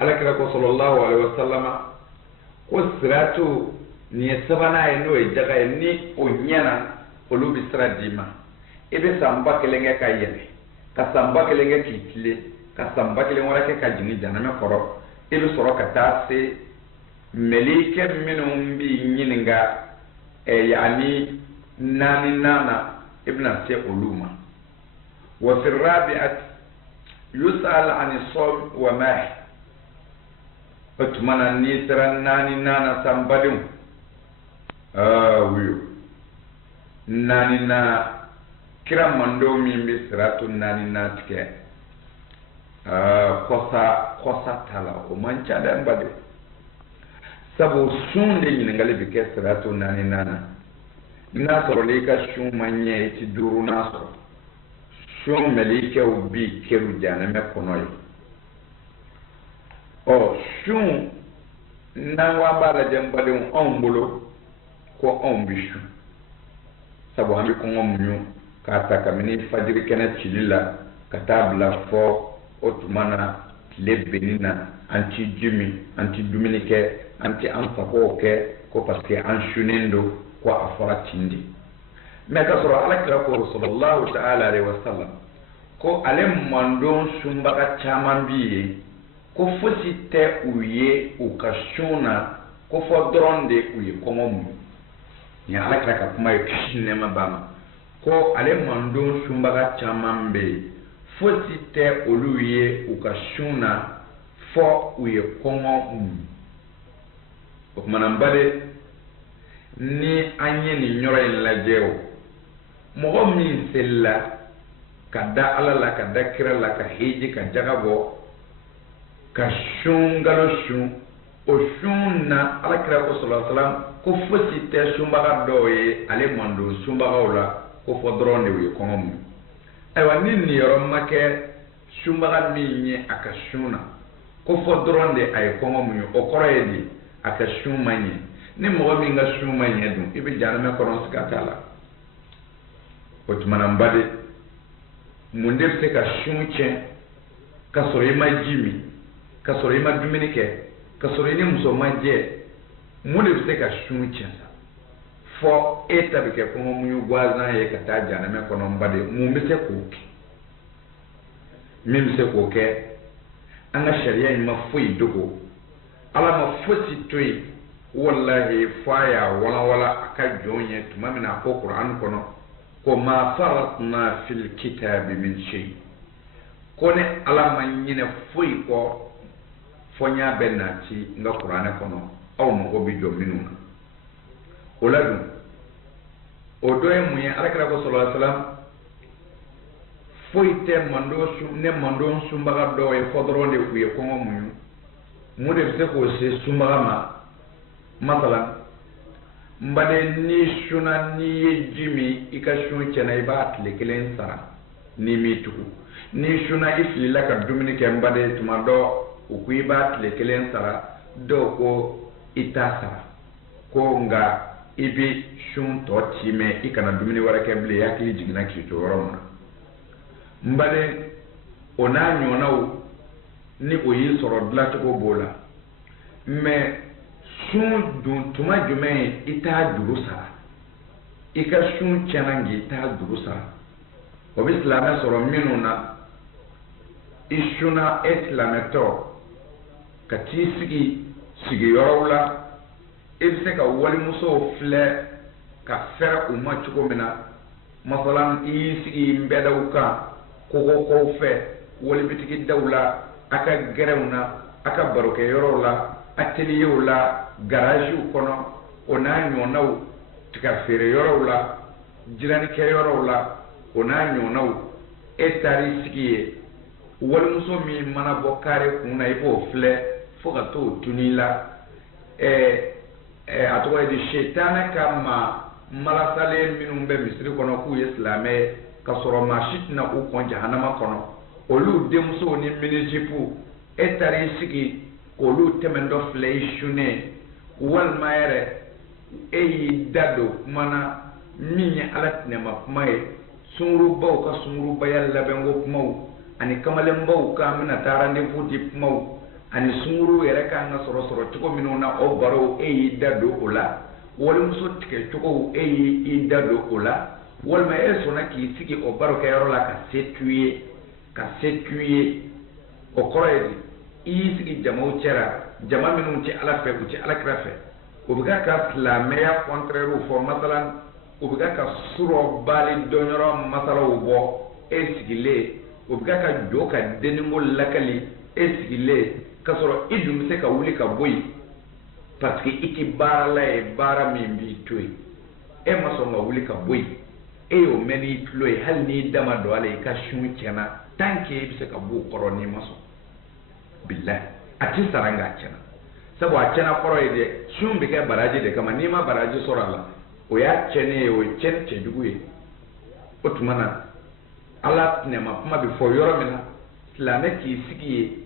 alakira ko sallallahu alaihi wasallama ko siratu nin ye sabanan ye n'o ye jaga ye ni o ɲɛna olu bɛ sira d'i ma i bɛ san 1000 kɛ ka yɛlɛ ka san 1000 kɛ k'i tilen ka san 1000 wɛrɛ kɛ ka jigin jahanama kɔrɔ i bɛ sɔrɔ ka taa se melikɛ minnu b'i ɲininka yani 4 i bɛna se olu ma wa fi rabi'ati yus'al ani sawm wa ma' o tuma na n'i sera 4 san badenw wuyo 4 kira mando min bɛ siratu 4 tigɛ kɔsa t'a la o man ca dɛ n badenw sabu sun de ɲininkali bɛ kɛ siratu 4 n'a sɔrɔ i ka sun ma ɲɛ i ti 5 sɔrɔ sun melikɛw bi kɛru jahanama kɔnɔ ye sun n'an ko an b'a lajɛ n badenw anw bolo ko anw bɛ sun sabu an bɛ kɔngɔ muɲu k'a ta kabini fajiri kɛnɛ cili la ka taa bila fɔ o tuma na tile benni na an ti ji min an ti dumuni kɛ an ti an sagow kɛ ko parce que an sunnen don ko a fɔra tin de mais ka sɔrɔ alakira ko sallallahu ta'ala alaihi wasallam ko ale mandon sunbaga caman bi ye ko fosi tɛ u ye u ka sun na ko fɔ dɔrɔn de u ye kɔngɔ muɲu ni alakira ka kuma ye kisi nɛɛma b'a ma ko ale mandon sunbaga caman bɛ yen fosi tɛ olu ye u ka sun na fɔ u ye kɔngɔ muɲu o kumana n bade ni an ye nin yɔrɔ in lajɛ o mɔgɔ min selila ka da ala la ka da kira la ka heji ka jaga bɔ ka sun galo sun o sun na alakira ko sallallahu alaihi wasallam ko fosi tɛ sunbaga dɔw ye ale mandon sunbagaw la ko fɔ dɔrɔn de u ye kɔngɔ muɲu ayiwa ni nin yɔrɔ ma kɛ sunbaga min ye a ka sun na ko fɔ dɔrɔn de a ye kɔngɔ muɲu o kɔrɔ ye di a ka sun man ɲɛ ni mɔgɔ min ka sun man ɲɛ dun i bɛ jahanama kɔnɔ siga t'a la o tuma na n baden mun de bɛ se ka sun tiɲɛ ka sɔrɔ i ma ji min ka sɔrɔ i ma dumuni kɛ ka sɔrɔ i ni muso ma jɛ mun de bɛ se ka sun tiɲɛ sa fɔ e ta bɛ kɛ kɔngɔ muɲu gansan ye ka taa jahanama kɔnɔ n baden mun bɛ se k'o kɛ min bɛ se k'o kɛ an ka sariya in ma foyi dogo ala ma fosi to yen wallahi fa ya wala a ka jɔn ye tuma min na a ko Qur'an kɔnɔ ko ma faratna fil kitabi min shay ko ne ala ma ɲinɛ foyi kɔ fɔ n y'a bɛɛ nati n ka Qur'an kɔnɔ aw mago bɛ jɔ minnu na o la dun o dɔ ye mun ye alakira ko sallallahu alaihi wasallam foyi tɛ mandon sunbaga dɔw ye fɔ dɔrɔn de u ye kɔngɔ muɲu mun de bɛ se k'o se sunbaga ma masala n baden ni sunna n'i ye ji min i ka sun tiɲɛna i b'a tile 1 sara n'i m'i tugu ni sunna i filila ka dumuni kɛ n baden tuma dɔ u ko i b'a tile 1 sara dɔw ko i t'a sara ko nka i bɛ sun tɔ ci mɛn i kana dumuni wɛrɛ kɛ bilen i hakili jiginna k'i to yɔrɔ min na n baden o n'a ɲɔgɔnnaw ni o y'i sɔrɔ dilancogo b'o la mais sun dun tuma jumɛn i t'a juru sara i ka sun tiɲɛna nka i t'a juru sara o bɛ silamɛ sɔrɔ minnu na i sunna e silamɛtɔ ka t'i sigi sigiyɔrɔw la i bɛ se ka walimusow filɛ ka fɛrɛ u ma cogo min na masalan i y'i sigi nbɛdaw kan kogokow fɛ walibitigi daw la a ka gɛrɛw na a ka barokɛyɔrɔw la ateliyew la garaziw kɔnɔ o n'a ɲɔgɔnnaw tiga feere yɔrɔw la jiranikɛ yɔrɔw la o n'a ɲɔgɔnnaw etari sigi walimuso min mana bɔ kare kunna i b'o filɛ fo ka t'o tuni la a tɔgɔ ye di shetana ka malasalen minnu bɛ misiri kɔnɔ k'u ye silamɛ ka sɔrɔ maa si tɛna u kɔn jahanama kɔnɔ olu denmusow ni minijipu etari sigi k'olu tɛmɛntɔ filɛ i sunɛ walima yɛrɛ e y'i da don kuma na min ye ala tɛnɛma kuma ye sungurubaw ka sungurubaya labɛnko kumaw ani kamalenbaw ka bɛna taa rendez-vous di kumaw ani sunguru yɛrɛ kan ka sɔrɔ cogo minnu na o barow e y'i da don o la walimuso tigɛ cogow e y'i da don o la walima e sɔnna k'i sigi o barokɛyɔrɔ la ka se t'u ye o kɔrɔ ye di i y'i sigi jamaw cɛra jama minnu tɛ ala fɛ u tɛ alakira fɛ o bɛ ka silamɛya contraire fɔ masalan o bɛ ka surɔ bali dɔnyɔrɔ masalaw bɔ e sigilen o bɛ ka jɔ ka denninko lakali e sigilen ka sɔrɔ i dun bɛ se ka wuli ka bɔ yen parce que i tɛ baara la ye baara min b'i to yen e ma sɔn ka wuli ka bɔ yen e y'o mɛn n'i tulo ye hali n'i da ma don a la i ka sun tiɲɛna tant que i bɛ se ka bɔ o kɔrɔ n'i ma sɔn bilahi a tɛ sara nka a tiɲɛna sabu a tiɲɛna kɔrɔ ye dɛ sun bɛ kɛ baraji de kama n'i ma baraji sɔrɔ a la o y'a tiɲɛnen ye o ye tiɲɛni cɛjugu ye o tuma na ala tɛnɛma kuma bɛ fɔ yɔrɔ min na silamɛ k'i sigi ye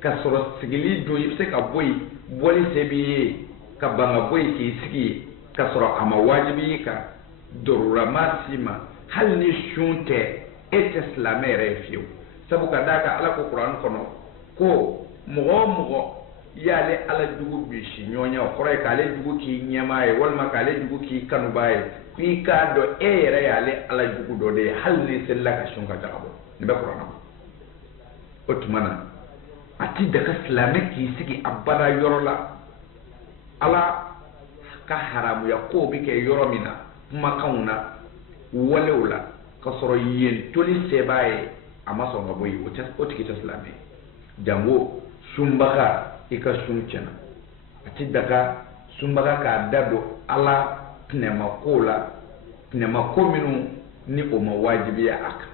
ka sɔrɔ sigili don i bɛ se ka bɔ yen bɔli se b'i ye ka ban ka bɔ yen k'i sigi ye ka sɔrɔ a ma wajibi ye ka dororama s'i ma hali ni sun tɛ e tɛ silamɛ yɛrɛ ye fiyewu sabu ka d'a kan ala ko kuran kɔnɔ ko mɔgɔ o mɔgɔ y'ale ala jugu bisi ɲɔgɔnya o kɔrɔ ye k'ale jugu k'i ɲɛmaa ye walima k'ale jugu k'i kanubaa ye k'i k'a dɔn e yɛrɛ y'ale ala jugu dɔ de ye hali ni selila ka sun ka jaga bɔ nin bɛ kuranna o tuma na a ti daga silamɛ k'i sigi a bada yɔrɔ la ala ka haramuya kow bɛ kɛ yɔrɔ min na kumakanw na walew la ka sɔrɔ yen toli se b'a ye a ma sɔn ka bɔ yen o tigi tɛ silamɛ jango sunbaga i ka sun tiɲɛna a ti daga sunbaga k'a da don ala tɛnɛmakow la tɛnɛmako minnu ni o ma wajibiya a kan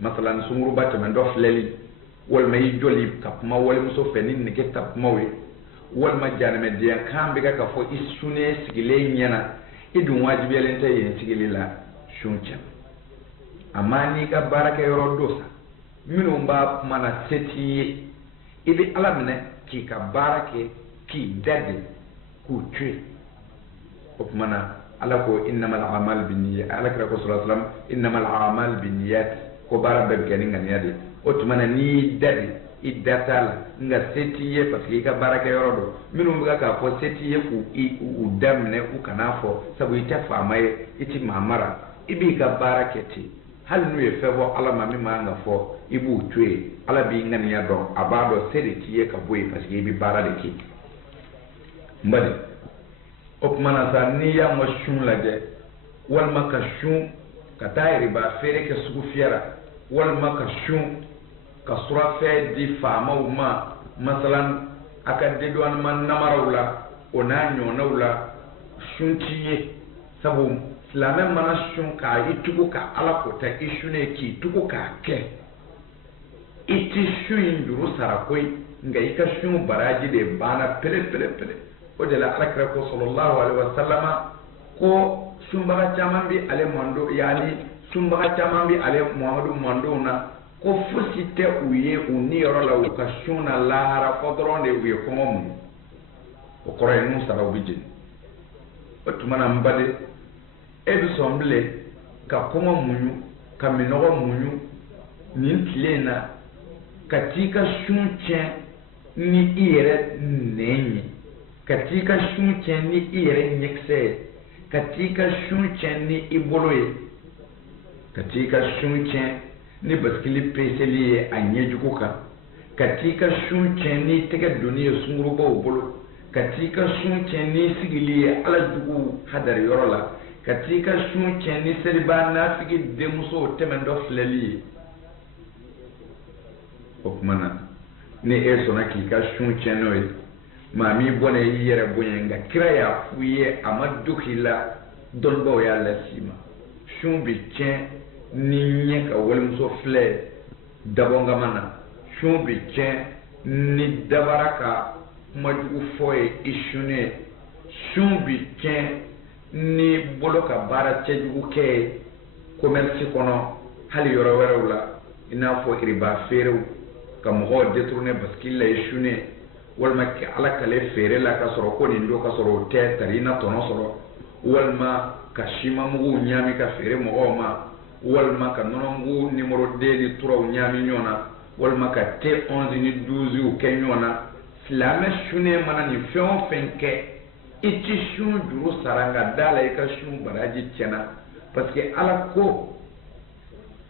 masalan sunguruba tɛmɛntɔ filɛli walima i jɔli ka kuma walimuso fɛ ni nege ta kumaw ye walima janɛmɛdenya kan bɛ ka fɔ i sunnen sigilen ɲɛna i dun wajibiyalen tɛ yen sigili la sun tiɲɛna amma n'i ka baarakɛyɔrɔ do sa minnu b'a kuma na se t'i ye i bɛ ala minɛ k'i ka baara kɛ k'i dade k'u to yen o tuma na ala ko innamal a'mal binniyat ala kira ko sallallahu alaihi wasallam innamal a'mal binniyat ko baara bɛɛ bɛ kɛ ni ŋaniya de o tuma na n'i y'i dade i da t'a la nka se t'i ye parce que i ka baarakɛyɔrɔ do minnu bɛ k'a fɔ se t'i ye k'u da minɛ u kan'a fɔ sabu i tɛ faama ye i tɛ maa mara i b'i ka baara kɛ ten hali n'u ye fɛn fɔ ala ma min man ka fɔ i b'u to yen ala b'i ŋaniya dɔn a b'a dɔn se de t'i ye ka bɔ yen parce que i bɛ baara de kɛ n bali o tuma na sa n'i y'a ma sun lajɛ walima ka sun ka taa riba feere kɛ sugu fiyɛ la walima ka sun ka surafɛn di faamaw ma masalan a ka dédouanement namaraw la o n'a ɲɔgɔnnaw la sun t'i ye sabu silamɛ mana sun k'a i tugu ka ala ko tɛ i sunnen k'i tugu k'a kɛ i ti sun in juru sara koyi nka i ka sun baraji de banna pele o de la alakira ko sallallahu alaihi wasallama ko sunbaga caman bi ale mando yani sunbaga caman bi ale muhamadu mando na ko fosi tɛ u ye u niyɔrɔ la u ka sun na lahara fɔ dɔrɔn de u ye kɔngɔ mun o kɔrɔ ye n'u sara u bɛ jeni o tuma na n bade e bɛ sɔn bilen ka kɔngɔ muɲu ka minɔgɔ muɲu nin tile in na ka t'i ka sun tiɲɛ ni i yɛrɛ nɛn ye ka t'i ka sun tiɲɛ ni i yɛrɛ ɲɛkisɛ ye ka t'i ka sun tiɲɛ ni i bolo ye ka t'i ka sun tiɲɛ ni basikili peseli ye a ɲɛjugu kan ka t'i ka sun tiɲɛ ni tɛgɛ donni ye sungurubaw bolo ka t'i ka sun tiɲɛ ni sigili ye ala jugu hadari yɔrɔ la ka t'i ka sun tiɲɛ ni seliba nafigi denmuso tɛmɛntɔ filɛli ye o tuma na ni e sɔnna k'i ka sun tiɲɛ n'o ye maa min bɔnɛ y'i yɛrɛ bonya nka kira y'a f'u ye a ma dogo i la dɔnnibaw y'a las'i ma sun bɛ tiɲɛ ni ɲɛ ka walimuso filɛ dabɔnga mana sun bi tiɲɛ ni dabara ka kumajugu fɔ ye i sunnen sun bi tiɲɛ ni bolo ka baara cɛjugu kɛ ye commerce kɔnɔ hali yɔrɔ wɛrɛw la i n'a fɔ riba feerew ka mɔgɔw détourner parce qu'il la i sunnen walima ala kale feere la ka sɔrɔ ko nin don ka sɔrɔ o tɛ tari i na tɔnɔ sɔrɔ walima ka simamuguw ɲaami ka feere mɔgɔw ma walima ka nɔnɔmugu numéro 2 ni 3 ɲaami ɲɔgɔn na walima ka T11 ni 12 kɛ ɲɔgɔn na silamɛ sunnen mana nin fɛn o fɛn kɛ i ti sun juru sara nka da la i ka sun baraji tiɲɛna parce que ala ko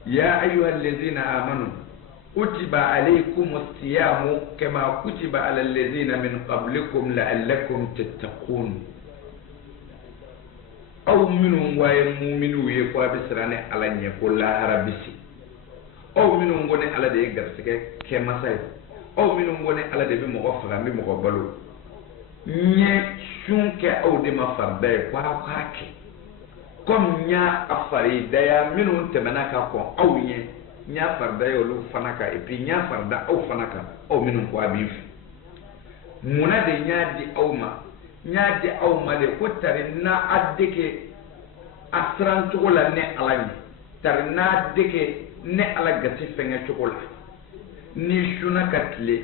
ya ayyuhal ladzina amanu كتب عليكم الصيام كما كتب على الذين من قبلكم لعلكم تتقون أو منهم ويمؤمنوا يقوى بسرانة على نيكو لا عربسي أو منهم غني على دي غرسك كما ساي أو منهم غني على دي بمغفرة بمغبلو ني شونك أو دي مفردة كواكي كم نيا أفري دايا منهم تمناكا كون أو ني nya farda yolu fanaka et puis nya farda au fanaka au minun ko abif muna de nya di awma de ko tarina addeke asran chokola ne alani tarina addeke ne ala gati fenga chokola ni shuna katle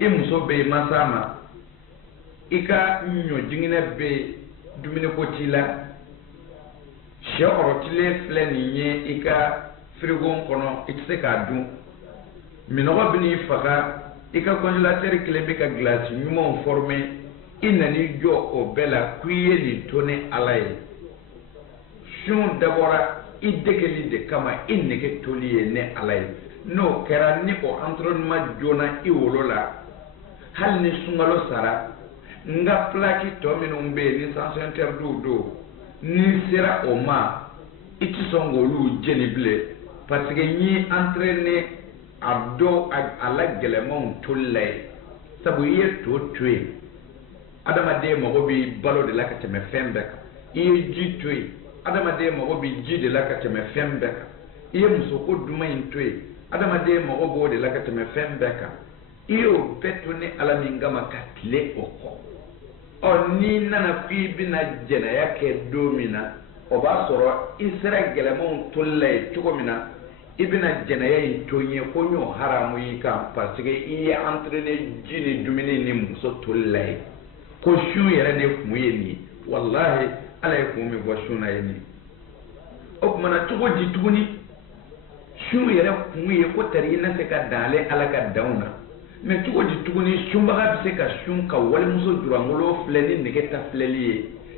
imso be masama ika nyo jingina be dumine ko tila shoro tile fleni nye ika frigon kono itse ka dun minogo bini faga ika congélateur clé be ka glace nyumo formé inani jo o bela kuye ni tone alaye shun dabora idekeli de kama inneke toliye ne alaye no kera ni o entraînement jona iwolola hal ni sungalo sara nga plaki to minum be ni sans interdo ni sera o ma iti songolu jenible parce que ni entraîner abdo ala gelemon tolle sabu ye to tue adama de mo bi balo de la ka teme fembe iye ji tue adama de mo bi ji de la ka teme fembe iye muso ko duma in tue adama de mo bo de la ka teme fembe iyo petune ala mingama katle oko o ni nana fi bina jena yake domina o ba soro isra gelemon tolle tukomina ibina jenaya intonye konyo haramu yika parce que iye entraîner jini dumini ni muso tolle ko shu yere de kumuye ni wallahi ala yakumi bo shuna yeni o kuma na tugo di tuguni shu yere kumuye ko tari na se ka dale ala ka dauna me tugo di tuguni shumbaga bi se ka shun ka wal muso durangolo fleni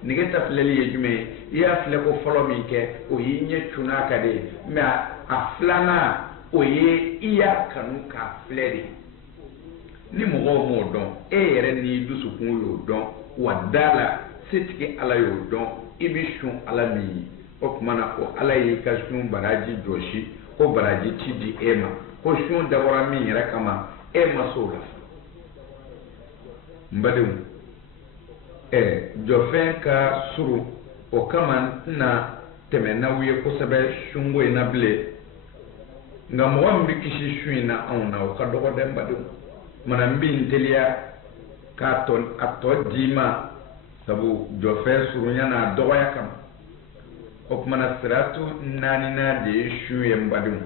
negeta fleli jume ya fle ko folo mi ke o yinye tuna ka de me aflana oye iya kanu ka fledi ni mo mo don e yere ni dusu kun yo don wadala setike ala yo don ibishun ala mi o kuma na o ala yi ka shun baraji doshi ko baraji tidi ema ko shun dabora mi yere kama ema sola mbadum jofen ka suru o kama na temena wiye ko sabe shungo ina ble nga mo wambi kishi shuina auna o ka dogo dem badu mana mbin telia ka ton ato dima sabu jofen suru nyana dogo yakam o kuma na siratu nani na de shuye mbadu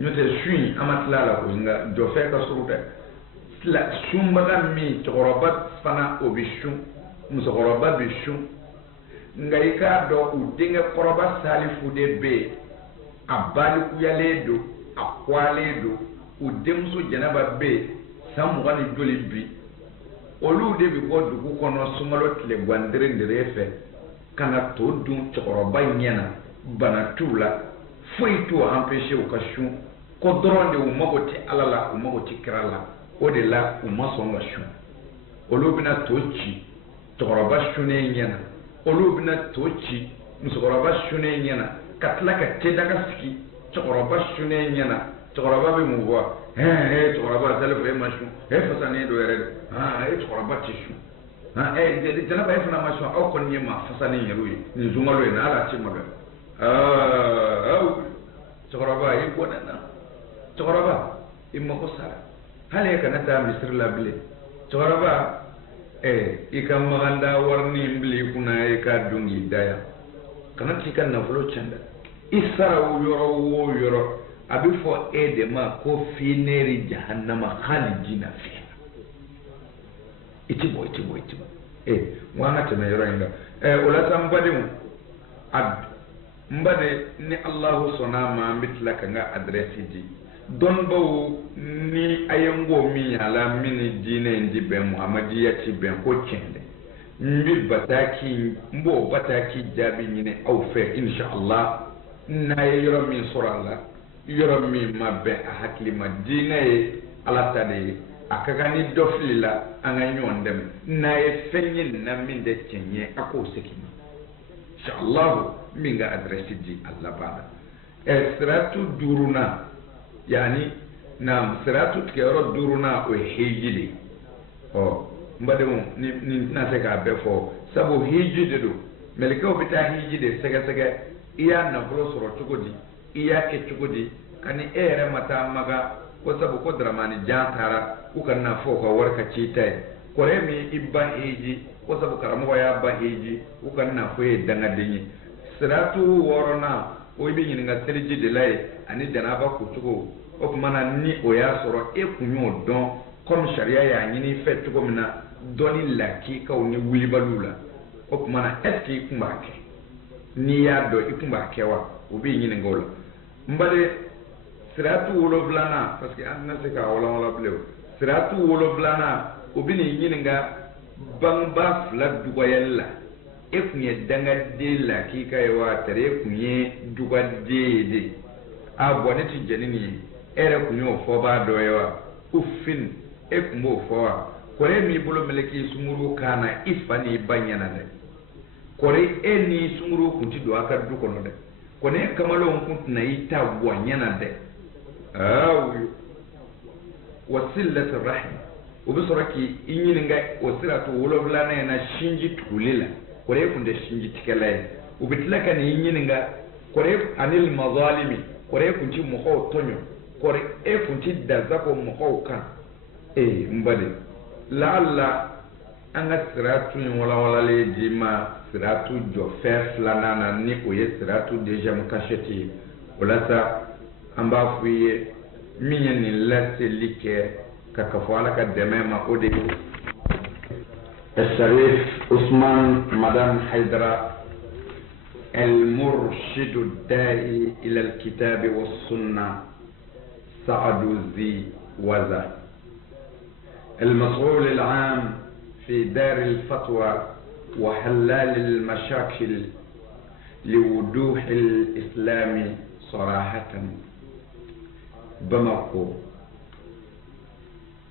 nyote shuin amatlala ko nga jofen ka suru de la shumbaga mi toroba fana obishu musoroba bishu ngaika do udinga koroba salifu de be abali kuyaledo akwaledo udemso janaba be samugani joli bi olu de bi bodu ku kono sumalo tile gwandire ndirefe kana to dun toroba nyana bana tula foitu empêcher okashu ko dronde o magoti alala o magoti krala o de la o masonga shu olubina tochi toroba shune nyana olubina tochi musoroba shune nyana katlaka tedaka ski toroba shune nyana toroba be muwa toroba zalfe mashu fasane do yere toroba tishu de jana ba fana mashu au kon nyema fasane yeruyi ni zungalo na ala timaba cɛkɔrɔba i bɔnɛ na cɛkɔrɔba i mago sara hali e kana taa misiri la bilen cɛkɔrɔba i ka maganda warinin bila i kunna i ka dun k'i da yan kana t'i ka nafolo tiɲɛ dɛ i sara yɔrɔ o yɔrɔ a bɛ fɔ e de ma ko finɛri jahannama khalidina fiha i ti bɔ n ko an ka tɛmɛ yɔrɔ in kan o la sa n badenw n bade ni Allahu sɔnna ma an bɛ tila ka n ka adrɛsi di dɔnnibaw ni a ye n ko min yala min ni diinɛ in ti bɛn muhamadiya ti bɛn ko tiɲɛ dɛ n b'o bataki jaabi ɲini aw fɛ inshallah n'a ye yɔrɔ min sɔrɔ a la yɔrɔ min ma bɛn a hakili ma diinɛ ye ala ta de ye a ka kan ni dɔ fili la an ka ɲɔgɔn dɛmɛ n'a ye fɛn ye nin na min tɛ tiɲɛ ye a k'o segin ma inshallah min ka adrɛsi di a laban na siratu duurunan yani na siratu tigɛyɔrɔ duurunan o ye hiji de n badenw ni tɛna se k'a bɛɛ fɔ sabu hiji de don mɛlɛkɛw bɛ taa hiji de sɛgɛsɛgɛ i y'a nafolo sɔrɔ cogo di i y'a kɛ cogo di ka ni e yɛrɛ ma taa maga ko sabu ko daramani jan taara k'u ka na fɔ u ka wari ka ci ta ye kɔrɔ min i ba hiji ko sabu karamɔgɔ y'a ba hiji u ka na fɔ ye dangaden ye siratu wɔɔrɔnan o bɛ ɲininka seliji de la ye ani janaba kocogo o tuma na ni o y'a sɔrɔ e kun y'o dɔn komi sariya y'a ɲini fɛ cogo min na dɔnni lakikaw ni wilibaliw la o tuma na est ce que i kun b'a kɛ n'i y'a dɔn i kun b'a kɛ wa o b'i ɲininka o la n bade siratu wolonfilanan parce que an tɛna se k'a walawala bilen o siratu wolonfilanan o bɛ n'i ɲininka bangebaa fila dɔgɔyali la e kun ye dangaden lakika ye wa tari e kun ye dugaden ye de a bɔn ne ti jɛni nin ye e yɛrɛ kun y'o fɔbaa dɔ ye wa uffin e kun b'o fɔ wa kɔrɔ min bolo meleki sunguru kan na i fa n'i ba ɲɛna dɛ kɔrɔ e ni sunguru kun ti don a ka du kɔnɔ dɛ kɔni e kamalenw kun tɛna i ta bɔ ɲɛna dɛ wasilati rahim o bɛ sɔrɔ k'i ɲininka o siratu wolonfilanan in na sinji tuguli la kɔrɔ e kun tɛ sinji tigɛla ye u bɛ tila ka n'i ɲininka kɔrɔ anil mazalimi kɔrɔ e kun ti mɔgɔw tɔɲɔ kɔrɔ e kun ti dazako mɔgɔw kan n bade laala an ka siratu in walawalalen di ma siratu jɔfɛn filanan na ni o ye siratu deuxième cachette ye o la sa an b'a fɔ i ye min ye nin laseli kɛ ka kafɔ ala ka dɛmɛ ma o de ye الشريف عثمان مدام حيدرة المرشد الداعي إلى الكتاب والسنة سعد ذي وزة المسؤول العام في دار الفتوى وحلال المشاكل لوضوح الإسلام صراحة بمقو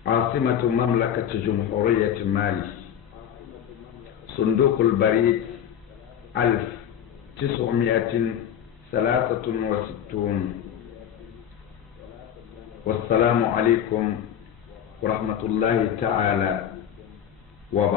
عاصمة مملكة جمهورية مالي صندوق البريد 1963 والسلام عليكم ورحمة الله تعالى وبركاته.